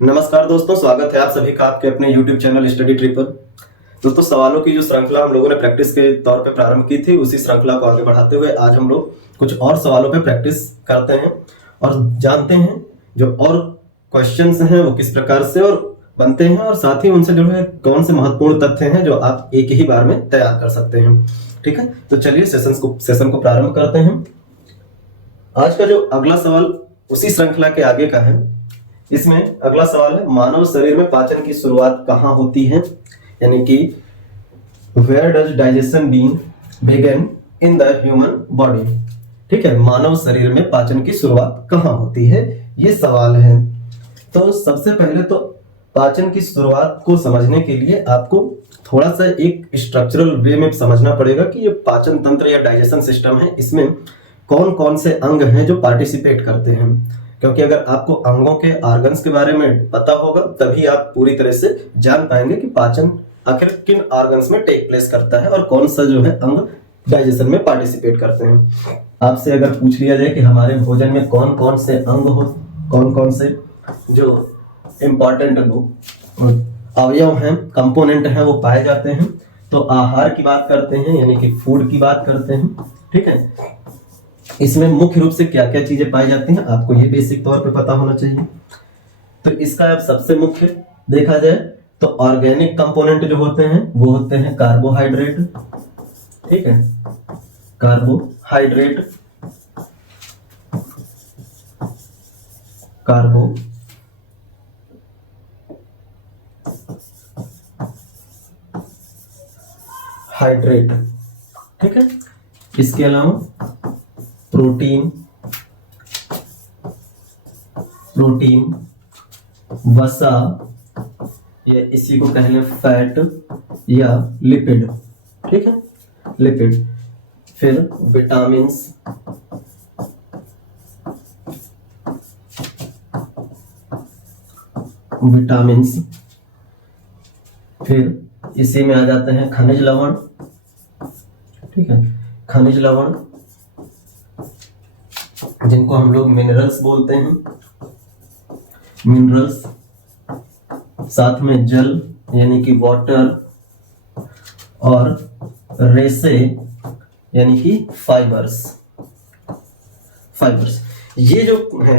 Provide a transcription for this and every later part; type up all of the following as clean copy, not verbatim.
नमस्कार दोस्तों, स्वागत है आप सभी का आपके अपने YouTube चैनल स्टडी ट्री पर। दोस्तों, सवालों की जो श्रृंखला हम लोगों ने प्रैक्टिस के तौर पे प्रारंभ की थी, उसी श्रृंखला को आगे बढ़ाते हुए आज हम लोग कुछ और सवालों पे प्रैक्टिस करते हैं और जानते हैं जो और क्वेश्चंस हैं वो किस प्रकार से और बनते हैं, और साथ ही उनसे जो है कौन से महत्वपूर्ण तथ्य हैं जो आप एक ही बार में तैयार कर सकते हैं। ठीक है, तो चलिए सेशन को प्रारंभ करते हैं। आज का जो अगला सवाल उसी श्रृंखला के आगे का है। इसमें अगला सवाल है, मानव शरीर में पाचन की शुरुआत कहाँ होती है, यानी कि where does digestion begin in the human body. ठीक है, मानव शरीर में पाचन की शुरुआत कहाँ होती है, ये सवाल है। तो सबसे पहले तो पाचन की शुरुआत को समझने के लिए आपको थोड़ा सा एक स्ट्रक्चरल वे में समझना पड़ेगा कि ये पाचन तंत्र या डाइजेशन सिस्टम है, इसमें कौन कौन से अंग हैं जो पार्टिसिपेट करते हैं। क्योंकि अगर आपको अंगों के ऑर्गन्स के बारे में पता होगा तभी आप पूरी तरह से जान पाएंगे कि पाचन आखिर किन ऑर्गन्स में टेक प्लेस करता है और कौन सा जो है अंग डाइजेशन में पार्टिसिपेट करते हैं। आपसे अगर पूछ लिया जाए कि हमारे भोजन में कौन कौन से अंग हो, कौन कौन से जो इम्पोर्टेंट अवयव हैं, कंपोनेंट हैं, वो पाए जाते हैं, तो आहार की बात करते हैं, यानी कि फूड की बात करते हैं। ठीक है, इसमें मुख्य रूप से क्या क्या चीजें पाई जाती हैं आपको ये बेसिक तौर पे पता होना चाहिए। तो इसका अब सबसे मुख्य देखा जाए तो ऑर्गेनिक कंपोनेंट जो होते हैं वो होते हैं कार्बोहाइड्रेट। ठीक है, कार्बोहाइड्रेट, ठीक है। इसके अलावा प्रोटीन, वसा या इसी को कह लें फैट या लिपिड। ठीक है, लिपिड, फिर विटामिन्स, फिर इसी में आ जाते हैं खनिज लवण। ठीक है, खनिज लवण जिनको हम लोग मिनरल्स बोलते हैं, मिनरल्स, साथ में जल यानी कि वाटर, और रेसे यानी कि फाइबर्स। ये जो है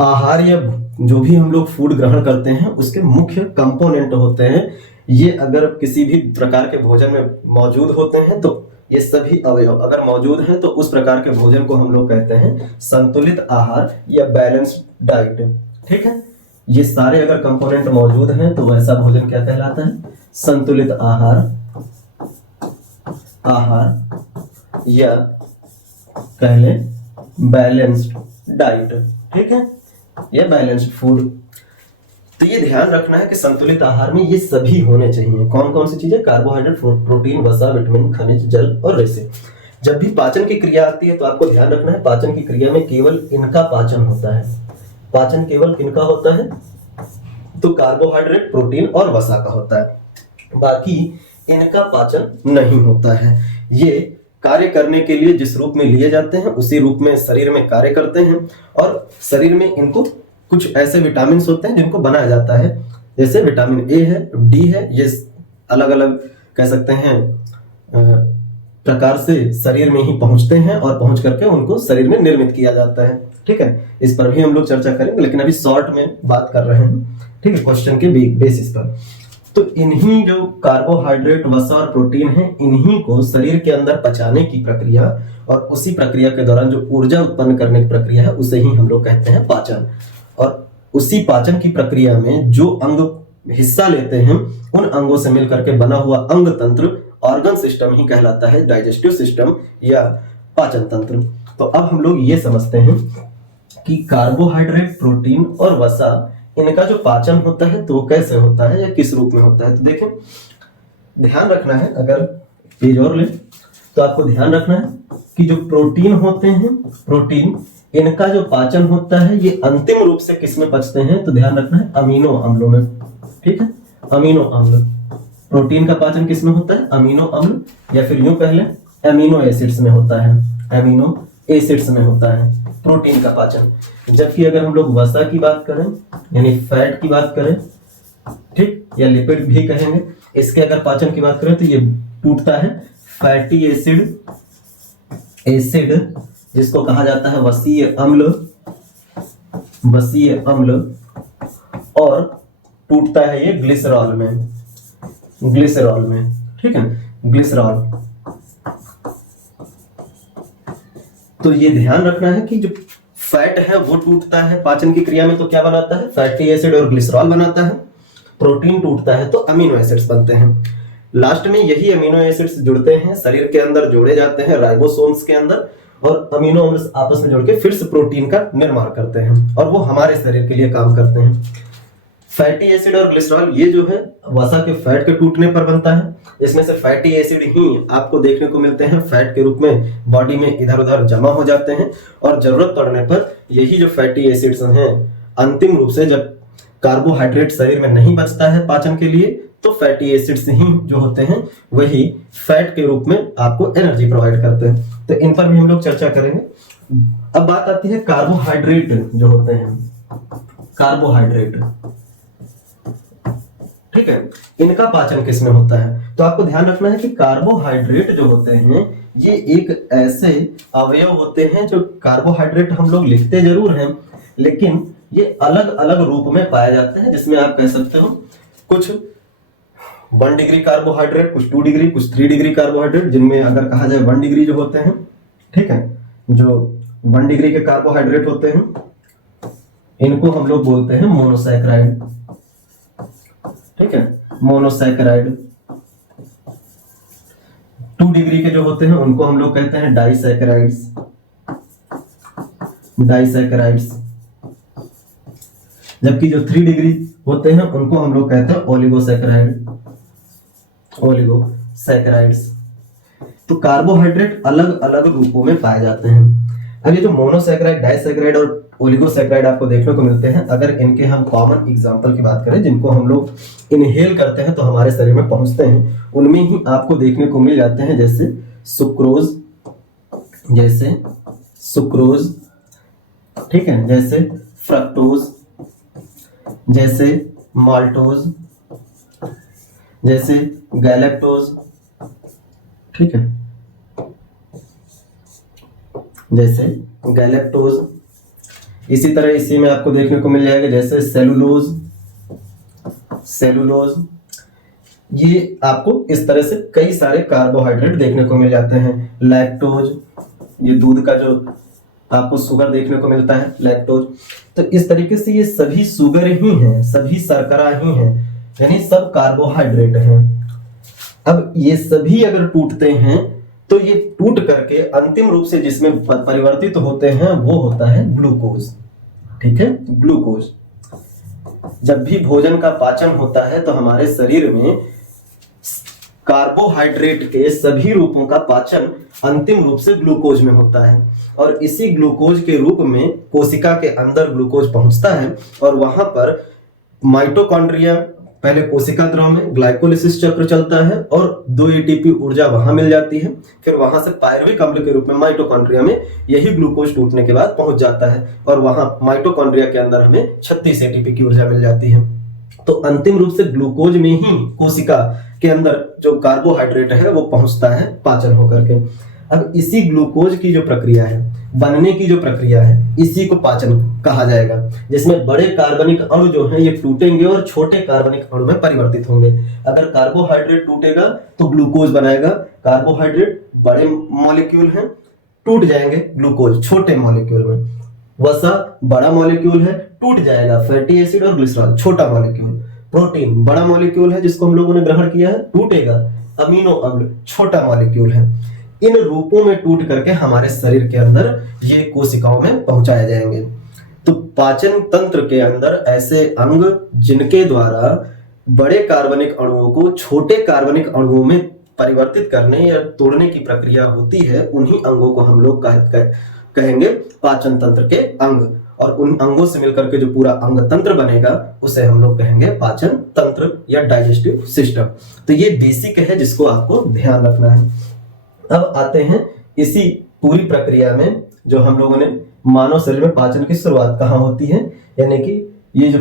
आहार या जो भी हम लोग फूड ग्रहण करते हैं उसके मुख्य कंपोनेंट होते हैं। ये अगर किसी भी प्रकार के भोजन में मौजूद होते हैं तो ये सभी अवयव अगर मौजूद हैं तो उस प्रकार के भोजन को हम लोग कहते हैं संतुलित आहार या बैलेंस्ड डाइट। ठीक है, ये सारे अगर कंपोनेंट मौजूद हैं तो वैसा भोजन क्या कहलाता है, संतुलित आहार या कह लें बैलेंस्ड डाइट। ठीक है, या बैलेंस्ड फूड। तो ये ध्यान रखना है कि संतुलित आहार में ये सभी होने चाहिए। कौन कौन सी चीजें, कार्बोहाइड्रेट, प्रोटीन, वसा, विटामिन, खनिज, जल और रेसे। जब भी पाचन की क्रिया आती है तो आपको ध्यान रखना है पाचन की क्रिया में केवल इनका पाचन होता है। पाचन केवल किनका होता है, तो कार्बोहाइड्रेट, प्रोटीन और वसा का होता है, बाकी इनका पाचन नहीं होता है। ये कार्य करने के लिए जिस रूप में लिए जाते हैं उसी रूप में शरीर में कार्य करते हैं, और शरीर में इनको कुछ ऐसे विटामिन होते हैं जिनको बनाया जाता है, जैसे विटामिन ए है, डी है। ये अलग अलग कह सकते हैं प्रकार से शरीर में ही पहुंचते हैं और पहुंच करके उनको शरीर में निर्मित किया जाता है। ठीक है, इस पर भी हम लोग चर्चा करेंगे, लेकिन अभी शॉर्ट में बात कर रहे हैं। ठीक है, क्वेश्चन के बेसिस पर। तो इन्हीं जो कार्बोहाइड्रेट, वसा और प्रोटीन है, इन्हीं को शरीर के अंदर पचाने की प्रक्रिया और उसी प्रक्रिया के दौरान जो ऊर्जा उत्पन्न करने की प्रक्रिया है उसे ही हम लोग कहते हैं पाचन। और उसी पाचन की प्रक्रिया में जो अंग हिस्सा लेते हैं उन अंगों से मिलकर के बना हुआ अंग तंत्र, ऑर्गन सिस्टम ही कहलाता है डाइजेस्टिव सिस्टम या पाचन तंत्र। तो अब हम लोग ये समझते हैं कि कार्बोहाइड्रेट, प्रोटीन और वसा, इनका जो पाचन होता है तो वो कैसे होता है या किस रूप में होता है। तो देखें, ध्यान रखना है, अगर पेज और ले तो आपको ध्यान रखना है कि जो प्रोटीन होते हैं, प्रोटीन, इनका जो पाचन होता है ये अंतिम रूप से किस में पचते हैं, तो ध्यान रखना है अमीनो अम्लों में। ठीक है, अमीनो अम्ल, प्रोटीन का पाचन किस में होता है, अमीनो अम्ल, या फिर यूं कह लें अमीनो एसिड्स में होता है, अमीनो एसिड्स में होता है प्रोटीन का पाचन। जबकि अगर हम लोग वसा की बात करें यानी फैट की बात करें, ठीक, या लिपिड भी कहेंगे, इसके अगर पाचन की बात करें तो ये टूटता है फैटी एसिड जिसको कहा जाता है वसीय अम्ल, और टूटता है ये ग्लिसरॉल में, ठीक है, ग्लिसरॉल। तो ये ध्यान रखना है कि जो फैट है वो टूटता है पाचन की क्रिया में तो क्या बनाता है, फैटी एसिड और ग्लिसरॉल बनाता है। प्रोटीन टूटता है तो अमीनो एसिड्स बनते हैं। लास्ट में यही अमीनो एसिड्स जुड़ते हैं, शरीर के अंदर जोड़े जाते हैं राइबोसोम्स के अंदर, और अमीनो अम्ल आपस में जुड़ के फिर से प्रोटीन का निर्माण करते हैं और वो हमारे शरीर के लिए काम करते हैं। फैटी एसिड और ग्लिसरॉल ये जो है वसा के फैट के टूटने पर बनता है। इसमें से फैटी एसिड ही आपको देखने को मिलते हैं फैट के रूप में बॉडी में इधर उधर जमा हो जाते हैं, और जरूरत पड़ने पर यही जो फैटी एसिड्स हैं अंतिम रूप से जब कार्बोहाइड्रेट शरीर में नहीं बचता है पाचन के लिए तो फैटी एसिड्स ही जो होते हैं वही फैट के रूप में आपको एनर्जी प्रोवाइड करते हैं। तो इन पर भी हम लोग चर्चा करेंगे। अब बात आती है कार्बोहाइड्रेट जो होते हैं, कार्बोहाइड्रेट, ठीक है, इनका पाचन किस में होता है। तो आपको ध्यान रखना है कि कार्बोहाइड्रेट जो होते हैं ये एक ऐसे अवयव होते हैं जो कार्बोहाइड्रेट हम लोग लिखते जरूर हैं लेकिन ये अलग अलग रूप में पाए जाते हैं, जिसमें आप कह सकते हो कुछ 1 डिग्री कार्बोहाइड्रेट, कुछ 2 डिग्री, कुछ 3 डिग्री कार्बोहाइड्रेट, जिनमें अगर कहा जाए 1 डिग्री जो होते हैं, ठीक है, जो 1 डिग्री के कार्बोहाइड्रेट होते हैं इनको हम लोग बोलते हैं मोनोसैकेराइड, ठीक है, मोनोसैकेराइड। 2 डिग्री के जो होते हैं उनको हम लोग कहते हैं डाइसैकेराइड्स, जबकि जो 3 डिग्री होते हैं उनको हम लोग कहते हैं ओलिगोसैकेराइड्स। तो कार्बोहाइड्रेट अलग अलग रूपों में पाए जाते हैं। अब ये जो मोनोसैकेराइड, डाइसैकेराइड और ओलिगोसैकेराइड आपको देखने को मिलते हैं, अगर इनके हम कॉमन एग्जांपल की बात करें जिनको हम लोग इनहेल करते हैं तो हमारे शरीर में पहुंचते हैं, उनमें ही आपको देखने को मिल जाते हैं जैसे सुक्रोज, ठीक है, जैसे फ्रक्टोज, जैसे माल्टोज, जैसे गैलेक्टोज, ठीक है, जैसे गैलेक्टोज। इसी तरह इसी में आपको देखने को मिल जाएगा जैसे सेलुलोज। ये आपको इस तरह से कई सारे कार्बोहाइड्रेट देखने को मिल जाते हैं। लैक्टोज, ये दूध का जो आपको शुगर देखने को मिलता है, लैक्टोज। तो इस तरीके से ये सभी शुगर ही हैं, सभी शर्करा ही हैं, यानी सब कार्बोहाइड्रेट हैं। अब ये सभी अगर टूटते हैं तो ये टूट करके अंतिम रूप से जिसमें परिवर्तित होते हैं वो होता है ग्लूकोज, ठीक है, ग्लूकोज। जब भी भोजन का पाचन होता है तो हमारे शरीर में कार्बोहाइड्रेट के सभी रूपों का पाचन अंतिम रूप से ग्लूकोज में होता है, और इसी ग्लूकोज के रूप में कोशिका के अंदर ग्लूकोज पहुंचता है और वहां पर माइटोकॉन्ड्रिया, पहले कोशिका द्रव में ग्लाइकोलिसिस चक्र चलता है और 2 एटीपी ऊर्जा वहां मिल जाती है, फिर वहां से पायरुविक अम्ल के रूप में माइटोकॉन्ड्रिया में यही ग्लूकोज टूटने के बाद पहुंच जाता है और वहां माइटोकॉन्ड्रिया के अंदर हमें 36 एटीपी की ऊर्जा मिल जाती है। तो अंतिम रूप से ग्लूकोज में ही कोशिका के अंदर जो कार्बोहाइड्रेट है वो पहुंचता है पाचन होकर के। अब इसी ग्लूकोज की जो प्रक्रिया है, बनने की जो प्रक्रिया है, इसी को पाचन कहा जाएगा, जिसमें बड़े कार्बनिक अणु जो हैं ये टूटेंगे और छोटे कार्बनिक अणु में परिवर्तित होंगे। अगर कार्बोहाइड्रेट टूटेगा तो ग्लूकोज बनाएगा, कार्बोहाइड्रेट बड़े मॉलिक्यूल हैं, टूट जाएंगे ग्लूकोज छोटे मॉलिक्यूल में। वसा बड़ा मॉलिक्यूल है, टूट जाएगा फैटी एसिड और ग्लिसरॉल छोटा मॉलिक्यूल। प्रोटीन बड़ा मॉलिक्यूल है जिसको हम लोगों ने ग्रहण किया है, टूटेगा। अमीनो अम्ल छोटा मॉलिक्यूल है। इन रूपों में टूट करके हमारे शरीर के अंदर ये कोशिकाओं में पहुंचाए जाएंगे। तो पाचन तंत्र के अंदर ऐसे अंग जिनके द्वारा बड़े कार्बनिक अणुओं को छोटे कार्बनिक अणुओं में परिवर्तित करने या तोड़ने की प्रक्रिया होती है, उन्हीं अंगों को हम लोग कहेंगे पाचन तंत्र के अंग, और उन अंगों से मिलकर के जो पूरा अंग तंत्र बनेगा उसे हम लोग कहेंगे पाचन तंत्र या डाइजेस्टिव सिस्टम। तो ये बेसिक है जिसको आपको ध्यान रखना है। अब आते हैं इसी पूरी प्रक्रिया में जो हम लोगों ने मानव शरीर में पाचन की शुरुआत कहाँ होती है, यानी कि ये जो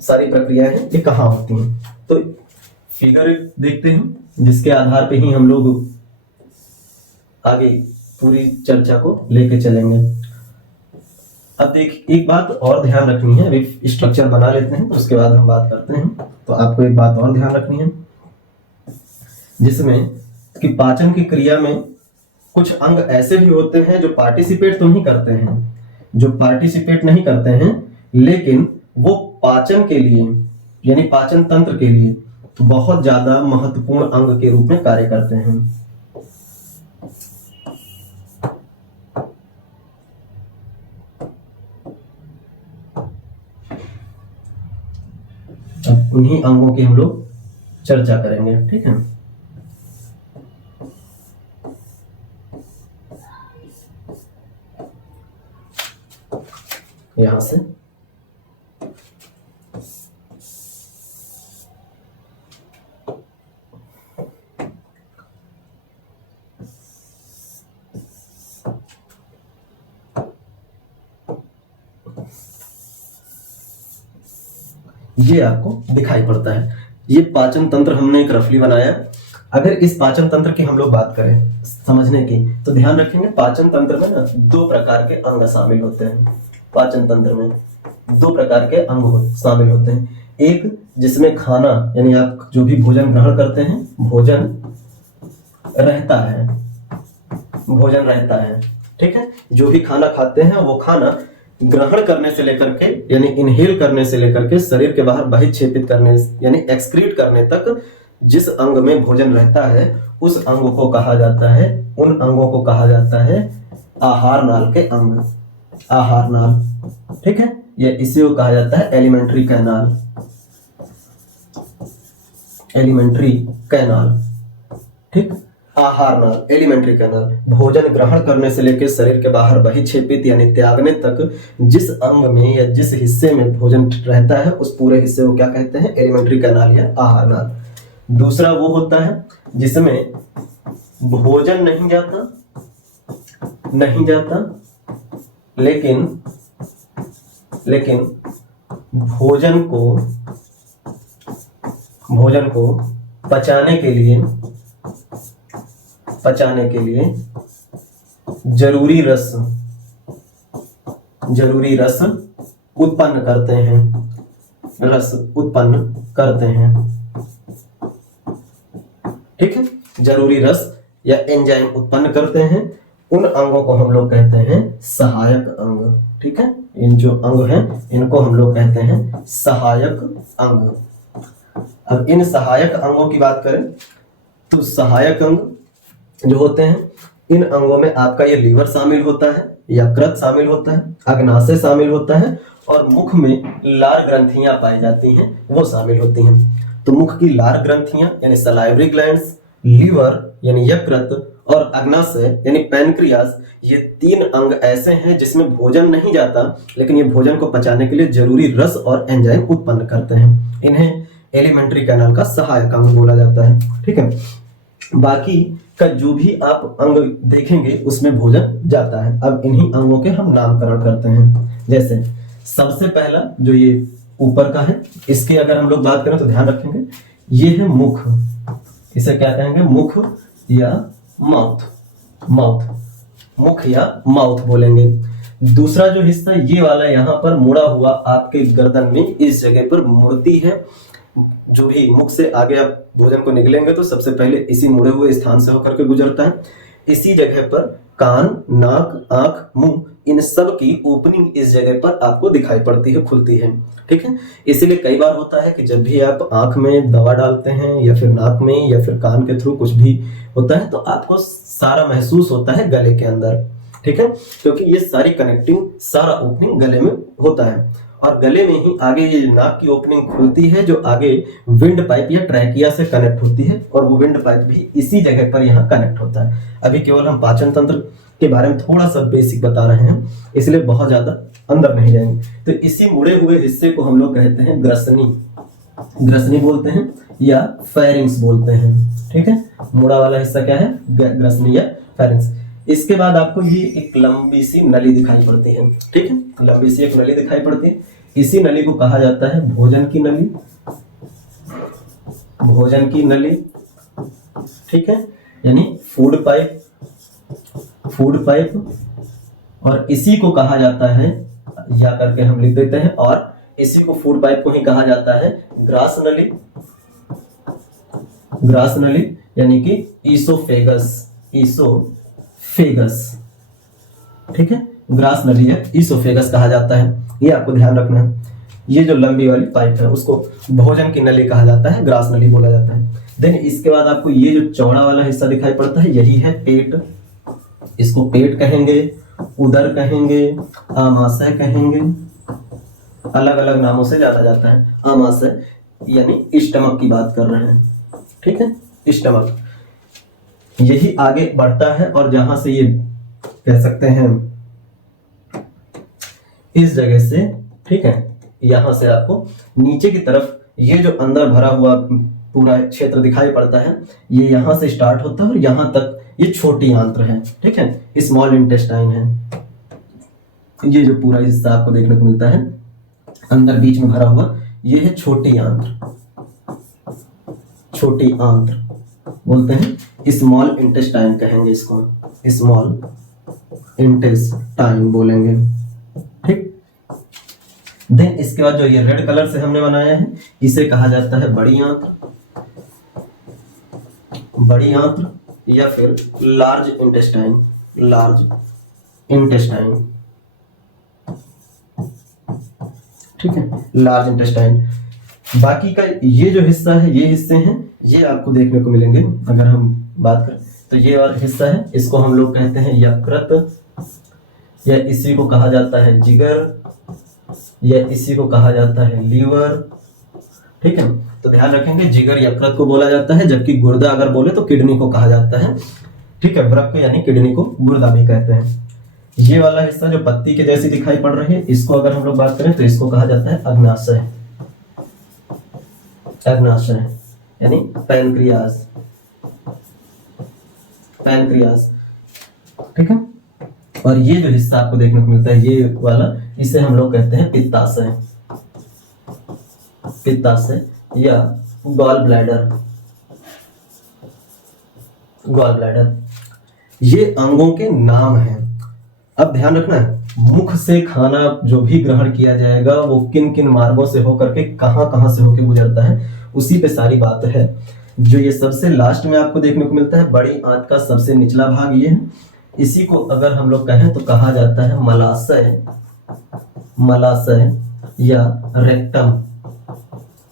सारी प्रक्रियाएं हैं ये कहाँ होती हैं। तो फिगर देखते हैं जिसके आधार पे ही हम लोग आगे पूरी चर्चा को लेके चलेंगे। अब देख, एक बात और ध्यान रखनी है, अभी स्ट्रक्चर बना लेते हैं तो उसके बाद हम बात करते हैं। तो आपको एक बात और ध्यान रखनी है, जिसमें कि पाचन की क्रिया में कुछ अंग ऐसे भी होते हैं जो पार्टिसिपेट तो नहीं करते हैं, लेकिन वो पाचन के लिए यानी पाचन तंत्र के लिए बहुत ज्यादा महत्वपूर्ण अंग के रूप में कार्य करते हैं। अब उन्हीं अंगों की हम लोग चर्चा करेंगे, ठीक है। यहां से ये आपको दिखाई पड़ता है। ये पाचन तंत्र हमने एक रफली बनाया। अगर इस पाचन तंत्र की हम लोग बात करें समझने की, तो ध्यान रखेंगे पाचन तंत्र में ना दो प्रकार के अंग शामिल होते हैं। पाचन तंत्र में दो प्रकार के अंग शामिल होते हैं। एक जिसमें खाना यानी आप जो भी भोजन ग्रहण करते हैं, भोजन रहता है, ठीक है। जो भी खाना खाते हैं वो खाना ग्रहण करने से लेकर के यानी इनहेल करने से लेकर के शरीर के बाहर बहिक्षेपित करने यानी एक्सक्रीट करने तक जिस अंग में भोजन रहता है उस अंग को कहा जाता है, उन अंगों को कहा जाता है आहार नाल के अंग, आहार नाल, ठीक है। या इसे वो कहा जाता है एलिमेंट्री कैनाल, एलिमेंट्री कैनाल, ठीक। आहार नाल, एलिमेंट्री कैनाल, भोजन ग्रहण करने से लेकर शरीर के बाहर बहिक्षेपित यानी त्यागने तक जिस अंग में या जिस हिस्से में भोजन रहता है उस पूरे हिस्से को क्या कहते हैं, एलिमेंट्री कैनाल या आहार नाल। दूसरा वो होता है जिसमें भोजन नहीं जाता लेकिन भोजन को पचाने के लिए जरूरी रस उत्पन्न करते हैं, ठीक है। जरूरी रस या एंजाइम उत्पन्न करते हैं। उन अंगों को हम लोग कहते हैं सहायक अंग, ठीक है। इन जो अंग हैं इनको हम लोग कहते हैं सहायक अंग। अब इन सहायक अंगों की बात करें तो सहायक अंग जो होते हैं, इन अंगों में आपका ये लीवर शामिल होता है, यकृत शामिल होता है, अग्नाशय शामिल होता है और मुख में लार ग्रंथियां पाई जाती हैं वो शामिल होती हैं। तो मुख की लार ग्रंथियां यानी सलाइवरी ग्लैंड्स, लीवर यानी यकृत और अग्नाशय यानी पैनक्रियास, ये तीन अंग ऐसे हैं जिसमें भोजन नहीं जाता लेकिन ये भोजन को पचाने के लिए जरूरी रस और एंजाइम उत्पन्न करते हैं। इन्हें एलिमेंट्री कैनाल का सहायक अंग बोला जाता है, ठीक है। बाकी का जो भी आप अंग देखेंगे उसमें भोजन जाता है। अब इन्हीं अंगों के हम नामकरण करते हैं। जैसे सबसे पहला जो ये ऊपर का है, इसके अगर हम लोग बात करें तो ध्यान रखेंगे ये है मुख, इसे क्या कहेंगे, मुख या माउथ, मुख या माउथ बोलेंगे। दूसरा जो हिस्सा ये वाला यहाँ पर मुड़ा हुआ आपके गर्दन में इस जगह पर मुड़ती है। जो भी मुख से आगे आप भोजन को निकलेंगे तो सबसे पहले इसी मुड़े हुए स्थान से होकर के गुजरता है। इसी जगह पर कान, नाक, आंख, मुंह, इन सब की ओपनिंग इस जगह पर आपको दिखाई पड़ती है, खुलती है, ठीक है। इसीलिए कई बार होता है कि जब भी आप आंख में दवा डालते हैं या फिर नाक में या फिर कान के थ्रू कुछ भी होता है तो आपको सारा महसूस होता है गले के अंदर, ठीक है, क्योंकि ये सारी कनेक्टिंग, सारा ओपनिंग गले में होता है। और गले में ही आगे ये नाक की ओपनिंग खुलती है जो आगे विंड पाइप या ट्रैकिया से कनेक्ट होती है और वो विंड पाइप भी इसी जगह पर यहाँ कनेक्ट होता है। अभी केवल हम पाचन तंत्र के बारे में थोड़ा सा बेसिक बता रहे हैं, इसलिए बहुत ज्यादा अंदर नहीं जाएंगे। तो इसी मुड़े हुए हिस्से को हम लोग कहते हैं ग्रसनी बोलते हैं या फेरिंग्स बोलते हैं, ठीक है। मुड़ा वाला हिस्सा क्या है, ग्रसनी या फेरिंग्स। इसके बाद आपको ये एक लंबी सी नली दिखाई पड़ती है, ठीक है, लंबी सी एक नली दिखाई पड़ती है। इसी नली को कहा जाता है भोजन की नली, भोजन की नली, ठीक है, यानी फूड पाइप, फूड पाइप। और इसी को कहा जाता है, या करके हम लिख देते हैं, और इसी को फूड पाइप को ही कहा जाता है ग्रास नली, ग्रास नली, यानी कि ईसोफेगस, ईसोफेगस, ठीक है, ग्रास नली या ईसोफेगस कहा जाता है। ये आपको ध्यान रखना है। ये जो लंबी वाली पाइप है उसको भोजन की नली कहा जाता है, ग्रास नली बोला जाता है। देन इसके बाद आपको ये जो चौड़ा वाला हिस्सा दिखाई पड़ता है यही है पेट, इसको पेट कहेंगे, उदर कहेंगे, आमाशय कहेंगे, अलग अलग नामों से जाना जाता है। आमाशय यानी स्टमक की बात कर रहे हैं, ठीक है, स्टमक। यही आगे बढ़ता है और जहां से ये कह सकते हैं इस जगह से, ठीक है, यहां से आपको नीचे की तरफ ये जो अंदर भरा हुआ पूरा क्षेत्र दिखाई पड़ता है, ये यहां से स्टार्ट होता है और यहां तक ये छोटी आंत्र है, ठीक है, स्मॉल इंटेस्टाइन है। ये जो पूरा हिस्सा आपको देखने को मिलता है अंदर बीच में भरा हुआ, ये है छोटी आंत्र, छोटी आंत्र बोलते हैं, स्मॉल इंटेस्टाइन कहेंगे इसको, स्मॉल इंटेस्टाइन बोलेंगे, ठीक। देन इसके बाद जो ये रेड कलर से हमने बनाया है इसे कहा जाता है बड़ी आंत्र, बड़ी आंत्र, या फिर लार्ज इंटेस्टाइन, लार्ज इंटेस्टाइन, ठीक है, लार्ज इंटेस्टाइन। बाकी का ये जो हिस्सा है, ये हिस्से हैं, ये आपको देखने को मिलेंगे। अगर हम बात करें तो ये वाला हिस्सा है, इसको हम लोग कहते हैं यकृत, या इसी को कहा जाता है जिगर, या इसी को कहा जाता है लीवर, ठीक है। तो ध्यान रखेंगे जिगर यकृत को बोला जाता है, जबकि गुर्दा अगर बोले तो किडनी को कहा जाता है, ठीक है, वृक्क यानी किडनी को गुर्दा भी कहते हैं। ये वाला हिस्सा जो पत्ती के जैसी दिखाई पड़ रही है, इसको अगर हम लोग बात करें तो इसको कहा जाता है अग्नाशय, अग्नाशय यानी पैनक्रियास, पैनक्रियास, ठीक है। और ये जो हिस्सा आपको देखने को मिलता है ये वाला, इसे हम लोग कहते हैं पित्ताशय, पित्ताशय या गॉल ब्लैडर, गॉल ब्लैडर। ये अंगों के नाम हैं। अब ध्यान रखना है, मुख से खाना जो भी ग्रहण किया जाएगा वो किन किन मार्गों से होकर के कहां से होकर गुजरता है, उसी पे सारी बात है। जो ये सबसे लास्ट में आपको देखने को मिलता है बड़ी आंत का सबसे निचला भाग ये है, इसी को अगर हम लोग कहें तो कहा जाता है मलाशय, मलाशय या रेक्टम,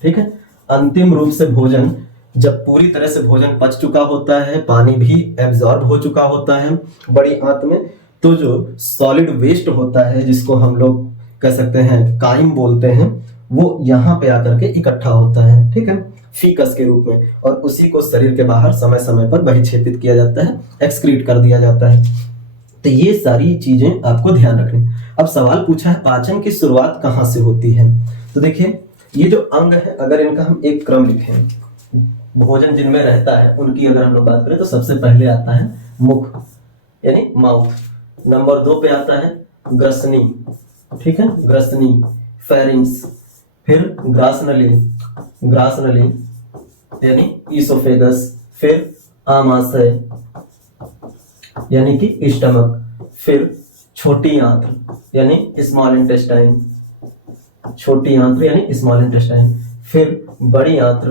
ठीक है। अंतिम रूप से भोजन, जब पूरी तरह से भोजन पच चुका होता है, पानी भी एब्जॉर्ब हो चुका होता है बड़ी आंत में, तो जो सॉलिड वेस्ट होता है जिसको हम लोग कह सकते हैं काइम बोलते हैं, वो यहाँ पे आकर के इकट्ठा होता है, ठीक है, फीकस के रूप में, और उसी को शरीर के बाहर समय समय पर बहिक्षेपित किया जाता है, एक्सक्रीट कर दिया जाता है। तो ये सारी चीजें आपको ध्यान रखनी। अब सवाल पूछा है पाचन की शुरुआत कहाँ से होती है, तो देखिए ये जो अंग है अगर इनका हम एक क्रम लिखें, भोजन जिनमें रहता है उनकी अगर हम लोग बात करें तो सबसे पहले आता है मुख यानी माउथ, नंबर 2 पे आता है ग्रसनी, ठीक है, ग्रसनी, फेरिंग्स, फिर ग्रासनली, ग्रासनली यानी ईसोफेगस, फिर आमाशय यानी कि स्टमक, फिर छोटी आंत्र यानी स्मॉल इंटेस्टाइन, छोटी आंत्र यानी स्मॉल इंटेस्टाइन, फिर बड़ी आंत्र,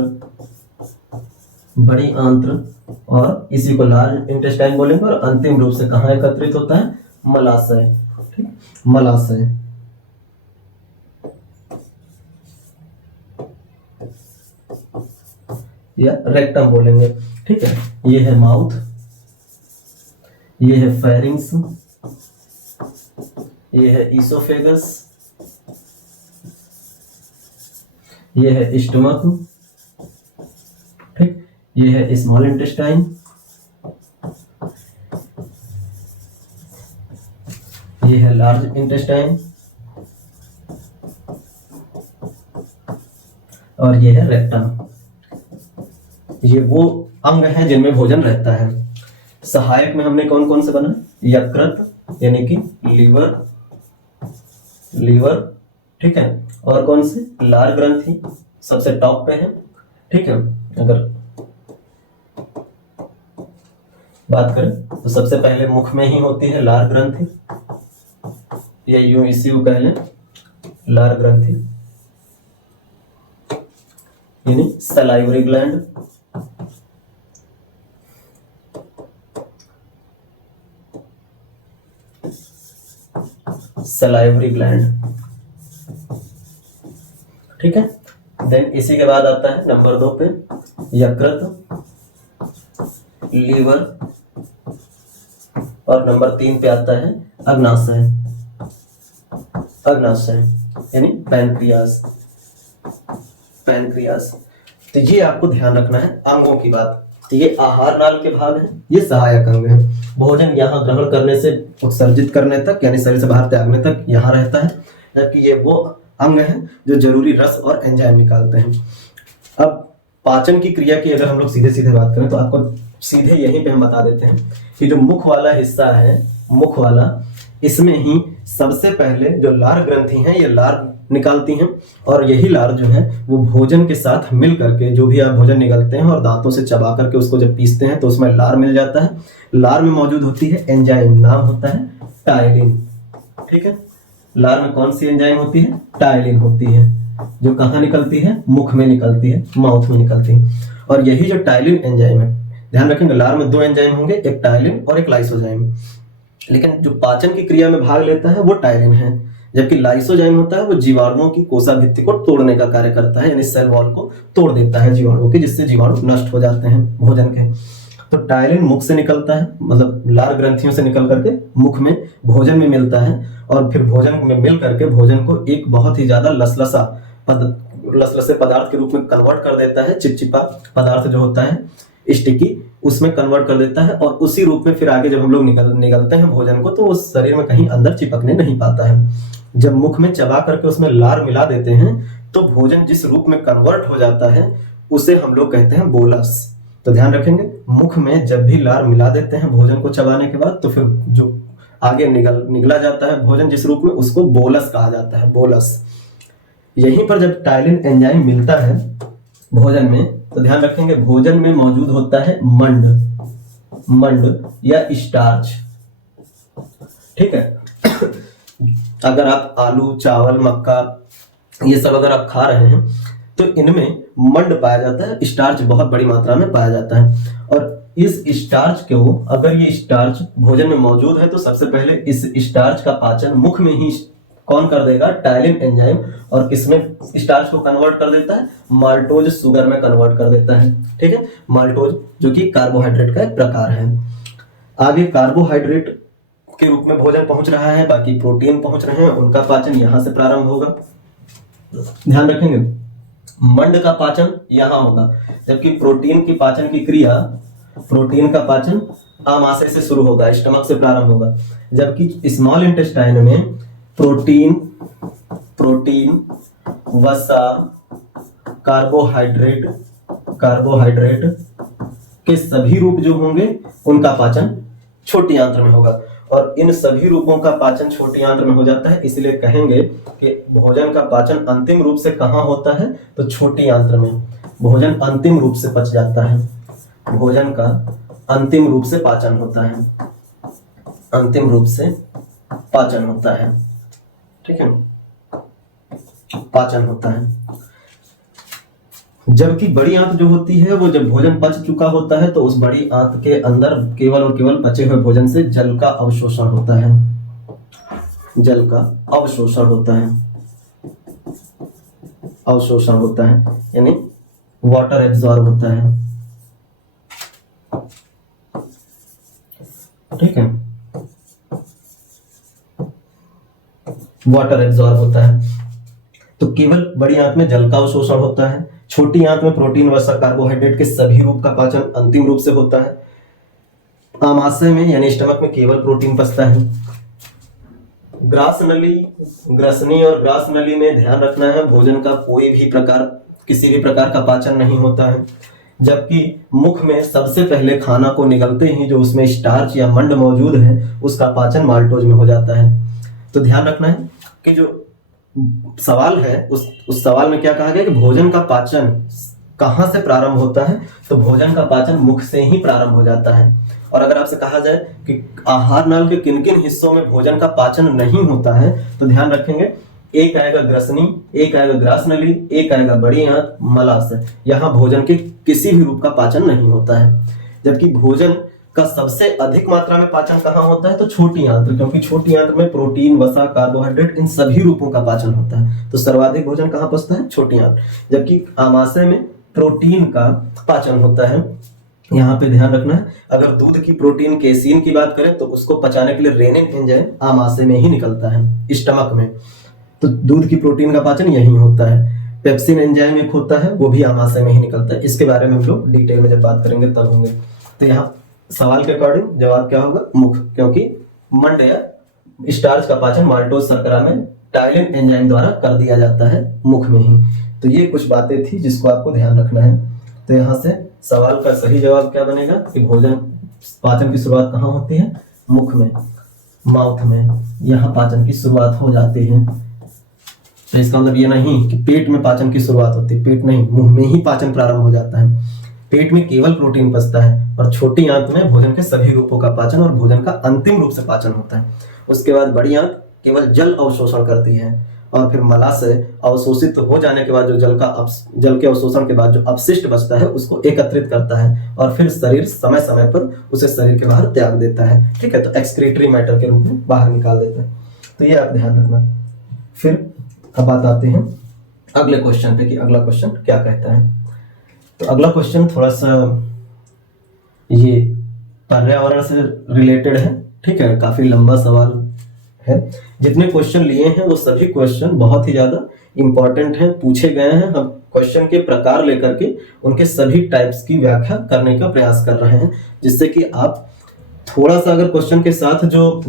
बड़ी आंत्र, और इसी को लार्ज इंटेस्टाइन बोलेंगे, और अंतिम रूप से कहाँ एकत्रित होता है, मलाशय, ठीक, मलाशय। या रेक्टम बोलेंगे, ठीक है। ये है माउथ, ये है फेरिंग्स, ये है ईसोफेगस, ये है स्टमक, ठीक, ये है स्मॉल इंटेस्टाइन, ये है लार्ज इंटेस्टाइन, और ये है रेक्टम। ये वो अंग हैं जिनमें भोजन रहता है। सहायक में हमने कौन कौन से बना, यकृत यानी कि लीवर, लीवर, ठीक है। और कौन सी, लार ग्रंथि सबसे टॉप पे है, ठीक है। अगर बात करें तो सबसे पहले मुख में ही होती है लार ग्रंथि, या यूं इसी को कह लें लार ग्रंथि, यानी सलाइवरी ग्लैंड। सलाइवरी ग्लैंड, ठीक है। देन इसी के बाद आता है नंबर 2 पे यकृत, लीवर, और नंबर 3 पे आता है अग्नाशय, अग्नाशय यानी पैनक्रियास, पैनक्रियास। तो ये आपको ध्यान रखना है अंगों की बात। तो ये आहार नाल के भाग हैं, ये सहायक अंग है। भोजन यहाँ ग्रहण करने से उत्सर्जित करने तक यानी शरीर से बाहर त्यागने तक यहाँ रहता है, जबकि ये वो अंग है जो जरूरी रस और एंजाइम निकालते हैं। अब पाचन की क्रिया की अगर हम लोग सीधे सीधे बात करें तो आपको सीधे यहीं पे हम बता देते हैं कि जो मुख वाला हिस्सा है, मुख वाला, इसमें ही सबसे पहले जो लार ग्रंथि हैं ये लार निकालती हैं, और यही लार जो है वो भोजन के साथ मिल करके, जो भी आप भोजन निकालते हैं और दांतों से चबा करके उसको जब पीसते हैं तो उसमें लार मिल जाता है। लार में मौजूद होती है एंजाइम, नाम होता है टायलिन, ठीक है। लार में कौन सी एंजाइम होती है, टायलिन होती है, जो कहाँ निकलती है, मुख में निकलती है, माउथ में निकलती है। और यही जो टायलिन एंजाइम है, ध्यान रखेंगे लार में 2 एंजाइम होंगे, एक टायलिन और एक लाइसोजाइम, लेकिन जो पाचन की क्रिया में भाग लेता है वो टायलिन है, जबकि लाइसोजाइम होता है वो जीवाणुओं की कोशाभित्ति को तोड़ने का कार्य करता है, यानी सेल वॉल को तोड़ देता है जीवाणुओं की, जिससे जीवाणु नष्ट हो जाते हैं भोजन के। तो टायलिन मुख से निकलता है, मतलब लार ग्रंथियों से निकल करके मुख में भोजन में मिलता है, और फिर भोजन में मिल करके भोजन को एक बहुत ही ज्यादा लसलसे पदार्थ के रूप में कन्वर्ट कर देता है। चिपचिपा पदार्थ जो होता है स्टिकी, उसमें कन्वर्ट कर देता है, और उसी रूप में फिर आगे जब हम लोग निगलते हैं भोजन को तो वो शरीर में कहीं अंदर चिपकने नहीं पाता है। जब मुख में चबा करके उसमें लार मिला देते हैं तो भोजन जिस रूप में कन्वर्ट हो जाता है उसे हम लोग कहते हैं बोलस। तो ध्यान रखेंगे, मुख में जब भी लार मिला देते हैं भोजन को चबाने के बाद, तो फिर जो आगे निगला जाता है भोजन जिस रूप में, उसको बोलस कहा जाता है, बोलस। यहीं पर जब टायलिन एंजाइम मिलता है भोजन में, तो ध्यान रखेंगे भोजन में मौजूद होता है मंड, मंड या स्टार्च, ठीक है। अगर आप आलू, चावल, मक्का ये सब अगर आप खा रहे हैं तो इनमें मंड पाया जाता है, स्टार्च बहुत बड़ी मात्रा में पाया जाता है। और इस स्टार्च को, अगर ये स्टार्च भोजन में मौजूद है तो सबसे पहले इस स्टार्च का पाचन मुख में ही कौन कर देगा, टायलिन एंजाइम, और किसमें स्टार्च को कन्वर्ट कर देता है, माल्टोज शुगर में कन्वर्ट कर देता है, ठीक है। माल्टोज जो कि कार्बोहाइड्रेट का एक प्रकार है। आगे कार्बोहाइड्रेट के रूप में भोजन पहुंच रहा है, बाकी प्रोटीन पहुंच रहे हैं, उनका पाचन यहां से प्रारंभ होगा। ध्यान रखेंगे मंड का पाचन यहां होगा, जबकि प्रोटीन की पाचन की क्रिया, प्रोटीन का पाचन आमाशय से शुरू होगा, स्टमक से प्रारंभ होगा, जबकि स्मॉल इंटेस्टाइन में प्रोटीन, प्रोटीन, वसा, कार्बोहाइड्रेट, कार्बोहाइड्रेट के सभी रूप जो होंगे उनका पाचन छोटी आंत्र में होगा। और इन सभी रूपों का पाचन छोटी आंत्र में हो जाता है, इसलिए कहेंगे कि भोजन का पाचन अंतिम रूप से कहाँ होता है, तो छोटी आंत्र में। भोजन अंतिम रूप से पच जाता है, भोजन का अंतिम रूप से पाचन होता है, अंतिम रूप से पाचन होता है, ठीक है, पाचन होता है। जबकि बड़ी आंत जो होती है वो जब भोजन पच चुका होता है तो उस बड़ी आंत के अंदर केवल और केवल पचे हुए भोजन से जल का अवशोषण होता है, जल का अवशोषण होता है, अवशोषण होता है, यानी वाटर एब्जॉर्ब होता है, ठीक है, वाटर एब्जॉर्ब होता है। तो केवल बड़ी आंत में जल का अवशोषण होता है, छोटी आंत में प्रोटीन, वसा, कार्बोहाइड्रेट के सभी रूप का पाचन अंतिम रूप से होता है। आमाशय में यानी स्टमक में केवल प्रोटीन पचता है। ग्रास नली, ग्रसनी और ग्रास नली में ध्यान रखना है भोजन का कोई भी प्रकार, किसी भी प्रकार का पाचन नहीं होता है। जबकि मुख में सबसे पहले खाना को निगलते ही जो उसमें स्टार्च या मंड मौजूद है उसका पाचन माल्टोज में हो जाता है। तो ध्यान रखना है कि जो सवाल है उस सवाल में क्या कहा गया कि भोजन का पाचन कहाँ से प्रारंभ होता है, तो भोजन का पाचन मुख से ही प्रारंभ हो जाता है। और अगर आपसे कहा जाए कि आहार नाल के किन किन हिस्सों में भोजन का पाचन नहीं होता है, तो ध्यान रखेंगे एक आएगा ग्रसनी, एक आएगा ग्रास नली, एक आएगा बड़ी आंत, मलाशय। यहाँ भोजन के किसी भी रूप का पाचन नहीं होता है। जबकि भोजन का सबसे अधिक मात्रा में पाचन कहाँ होता है, तो छोटी आंत्र, क्योंकि छोटी आंत्र में प्रोटीन, वसा, कार्बोहाइड्रेट इन सभी रूपों का पाचन होता है। तो सर्वाधिक भोजन कहाँ पचता है, छोटी आंत्र। जबकि आमाशय में प्रोटीन का पाचन होता है। यहाँ पे ध्यान रखना है, अगर दूध की प्रोटीन केसीन की बात करें तो उसको पचाने के लिए रेनिन एंजाइम आमाशय में ही निकलता है, स्टमक में। तो दूध की प्रोटीन का पाचन यही होता है। पेप्सिन एंजाइम एक होता है, वो भी आमाशय में ही निकलता है। इसके बारे में हम लोग डिटेल में जब बात करेंगे तब होंगे। तो यहाँ सवाल के अकॉर्डिंग जवाब क्या होगा, मुख, क्योंकि मंड या स्टार्च का पाचन माल्टोज शर्करा में टाइलिन एंजाइम द्वारा कर दिया जाता है, मुख में ही। तो ये कुछ बातें थी जिसको आपको ध्यान रखना है। तो यहाँ से सवाल का सही जवाब क्या बनेगा कि भोजन पाचन की शुरुआत कहाँ होती है, मुख में, माउथ में। यहाँ पाचन की शुरुआत हो जाती है। तो इसका मतलब ये नहीं कि पेट में पाचन की शुरुआत होती है, पेट नहीं, मुंह में ही पाचन प्रारंभ हो जाता है। पेट में केवल प्रोटीन पचता है और छोटी आंत में भोजन के सभी रूपों का पाचन और भोजन का अंतिम रूप से पाचन होता है। उसके बाद बड़ी आंत केवल जल अवशोषण करती है और फिर मलाशय अवशोषित हो जाने के बाद जो जल के अवशोषण के बाद जो अपशिष्ट बचता है उसको एकत्रित करता है और फिर शरीर समय समय पर उसे शरीर के बाहर त्याग देता है। ठीक है, तो एक्सक्रीटरी मैटर के रूप में बाहर निकाल देता है। तो ये आप ध्यान रखना। फिर अब बात आते हैं अगले क्वेश्चन पे कि अगला क्वेश्चन क्या कहता है। तो अगला क्वेश्चन थोड़ा सा ये पर्यावरण से रिलेटेड है। ठीक है, काफी लंबा सवाल है। जितने क्वेश्चन लिए हैं वो सभी क्वेश्चन बहुत ही ज्यादा इंपॉर्टेंट हैं, पूछे गए हैं। हम क्वेश्चन के प्रकार लेकर के उनके सभी टाइप्स की व्याख्या करने का प्रयास कर रहे हैं, जिससे कि आप थोड़ा सा अगर क्वेश्चन के साथ जो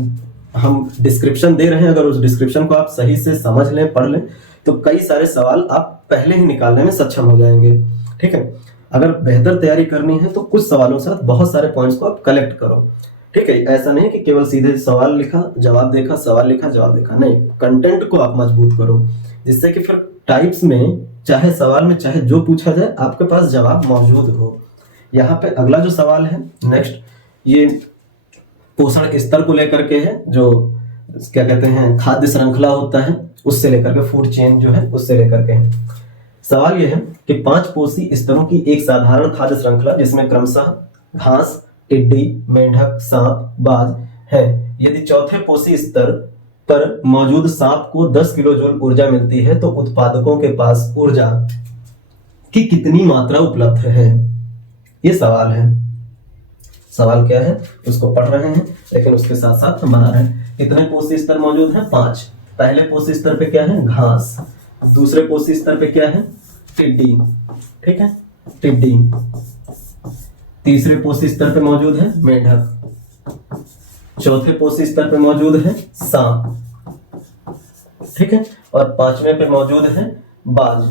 हम डिस्क्रिप्शन दे रहे हैं, अगर उस डिस्क्रिप्शन को आप सही से समझ लें, पढ़ लें, तो कई सारे सवाल आप पहले ही निकालने में सक्षम हो जाएंगे। ठीक है, अगर बेहतर तैयारी करनी है तो कुछ सवालों के साथ बहुत सारे पॉइंट्स को आप कलेक्ट करो। ठीक है, ऐसा नहीं कि केवल सीधे सवाल लिखा जवाब देखा, सवाल लिखा जवाब देखा, नहीं, कंटेंट को आप मजबूत करो, जिससे कि फिर टाइप्स में चाहे सवाल में चाहे जो पूछा जाए आपके पास जवाब मौजूद हो। यहाँ पे अगला जो सवाल है नेक्स्ट, ये पोषण स्तर को लेकर के है, जो क्या कहते हैं खाद्य श्रृंखला होता है उससे लेकर के, फूड चेन जो है उससे लेकर के है। सवाल यह है कि 5 पोषी स्तरों की एक साधारण खाद्य श्रृंखला जिसमें क्रमशः घास, टिड्डी, मेंढक, सांप, बाज है। यदि चौथे पोषी स्तर पर मौजूद सांप को 10 किलो जूल ऊर्जा मिलती है तो उत्पादकों के पास ऊर्जा की कितनी मात्रा उपलब्ध है। ये सवाल है। सवाल क्या है उसको पढ़ रहे हैं, लेकिन उसके साथ साथ हम बना रहे हैं। कितने पोषी स्तर मौजूद हैं, 5। पहले पोषी स्तर पे क्या है, घास। दूसरे पोषी स्तर पे क्या है, टिड्डी। ठीक है, टिड्डी। तीसरे पोषी स्तर पे मौजूद है मेंढक। चौथे पोषी स्तर पे मौजूद है सांप। ठीक है, और 5वें पे मौजूद है बाज।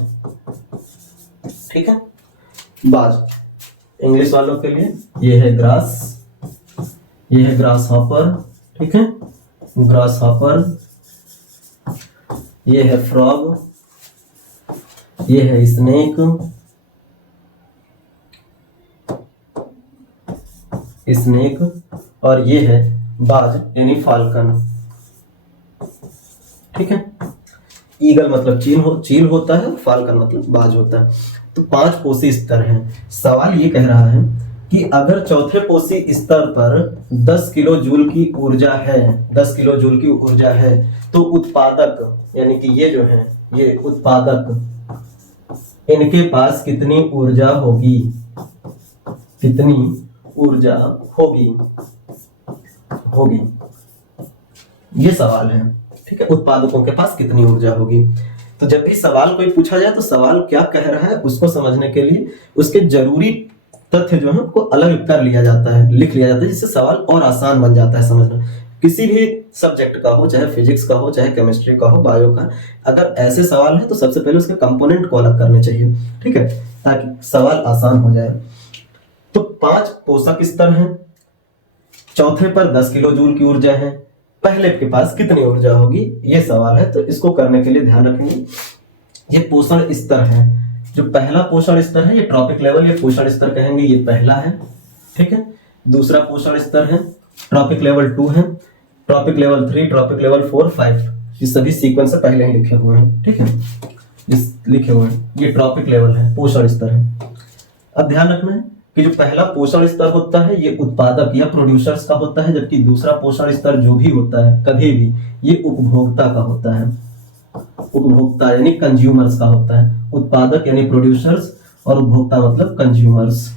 ठीक है, बाज। इंग्लिश वालों के लिए ये है ग्रास, ये है ग्रास हॉपर। ठीक है, ग्रास हॉपर। ये है फ्रॉग, ये है स्नेक, स्नेक, और ये है बाज यानी फाल्कन। ठीक है, ईगल मतलब चील होता है, फाल्कन मतलब बाज होता है। तो 5 पोषी स्तर हैं। सवाल ये कह रहा है कि अगर चौथे पोषी स्तर पर 10 किलो जूल की ऊर्जा है, 10 किलो जूल की ऊर्जा है, तो उत्पादक यानी कि ये जो है ये उत्पादक, इनके पास कितनी ऊर्जा होगी, कितनी ऊर्जा होगी, ये सवाल है। ठीक है, उत्पादकों के पास कितनी ऊर्जा होगी। तो जब भी सवाल कोई पूछा जाए तो सवाल क्या कह रहा है उसको समझने के लिए उसके जरूरी तथ्य जो है उसको अलग कर लिया जाता है, लिख लिया जाता है, जिससे सवाल और आसान बन जाता है समझना। किसी भी सब्जेक्ट का हो, चाहे फिजिक्स का हो, चाहे केमिस्ट्री का हो, बायो का, अगर ऐसे सवाल है तो सबसे पहले उसके कंपोनेंट को अलग करने चाहिए, ठीक है, ताकि सवाल आसान हो जाए। तो 5 पोषक स्तर हैं, चौथे पर 10 किलो जूल की ऊर्जा है, पहले के पास कितनी ऊर्जा होगी, ये सवाल है। तो इसको करने के लिए ध्यान रखेंगे, ये पोषण स्तर है। जो पहला पोषण स्तर है ये ट्रॉपिक लेवल, ये पोषण स्तर कहेंगे, ये पहला है, ठीक है। दूसरा पोषण स्तर है ट्रॉपिक लेवल 2 है, ट्रॉपिक लेवल 3, ट्रॉपिक लेवल 4, 5, ये सभी सीक्वेंस से पहले ही लिखे हुए हैं, ठीक है, इस लिखे हुए हैं, ये ट्रॉपिक लेवल है, पोषण स्तर है। अब ध्यान रखना है कि जो पहला पोषण स्तर होता है ये उत्पादक या प्रोड्यूसर्स का होता है, जबकि दूसरा पोषण स्तर जो भी होता है कभी भी ये उपभोक्ता का होता है, उपभोक्ता यानी कंज्यूमर्स का होता है। उत्पादक यानी प्रोड्यूसर्स और उपभोक्ता मतलब कंज्यूमर्स।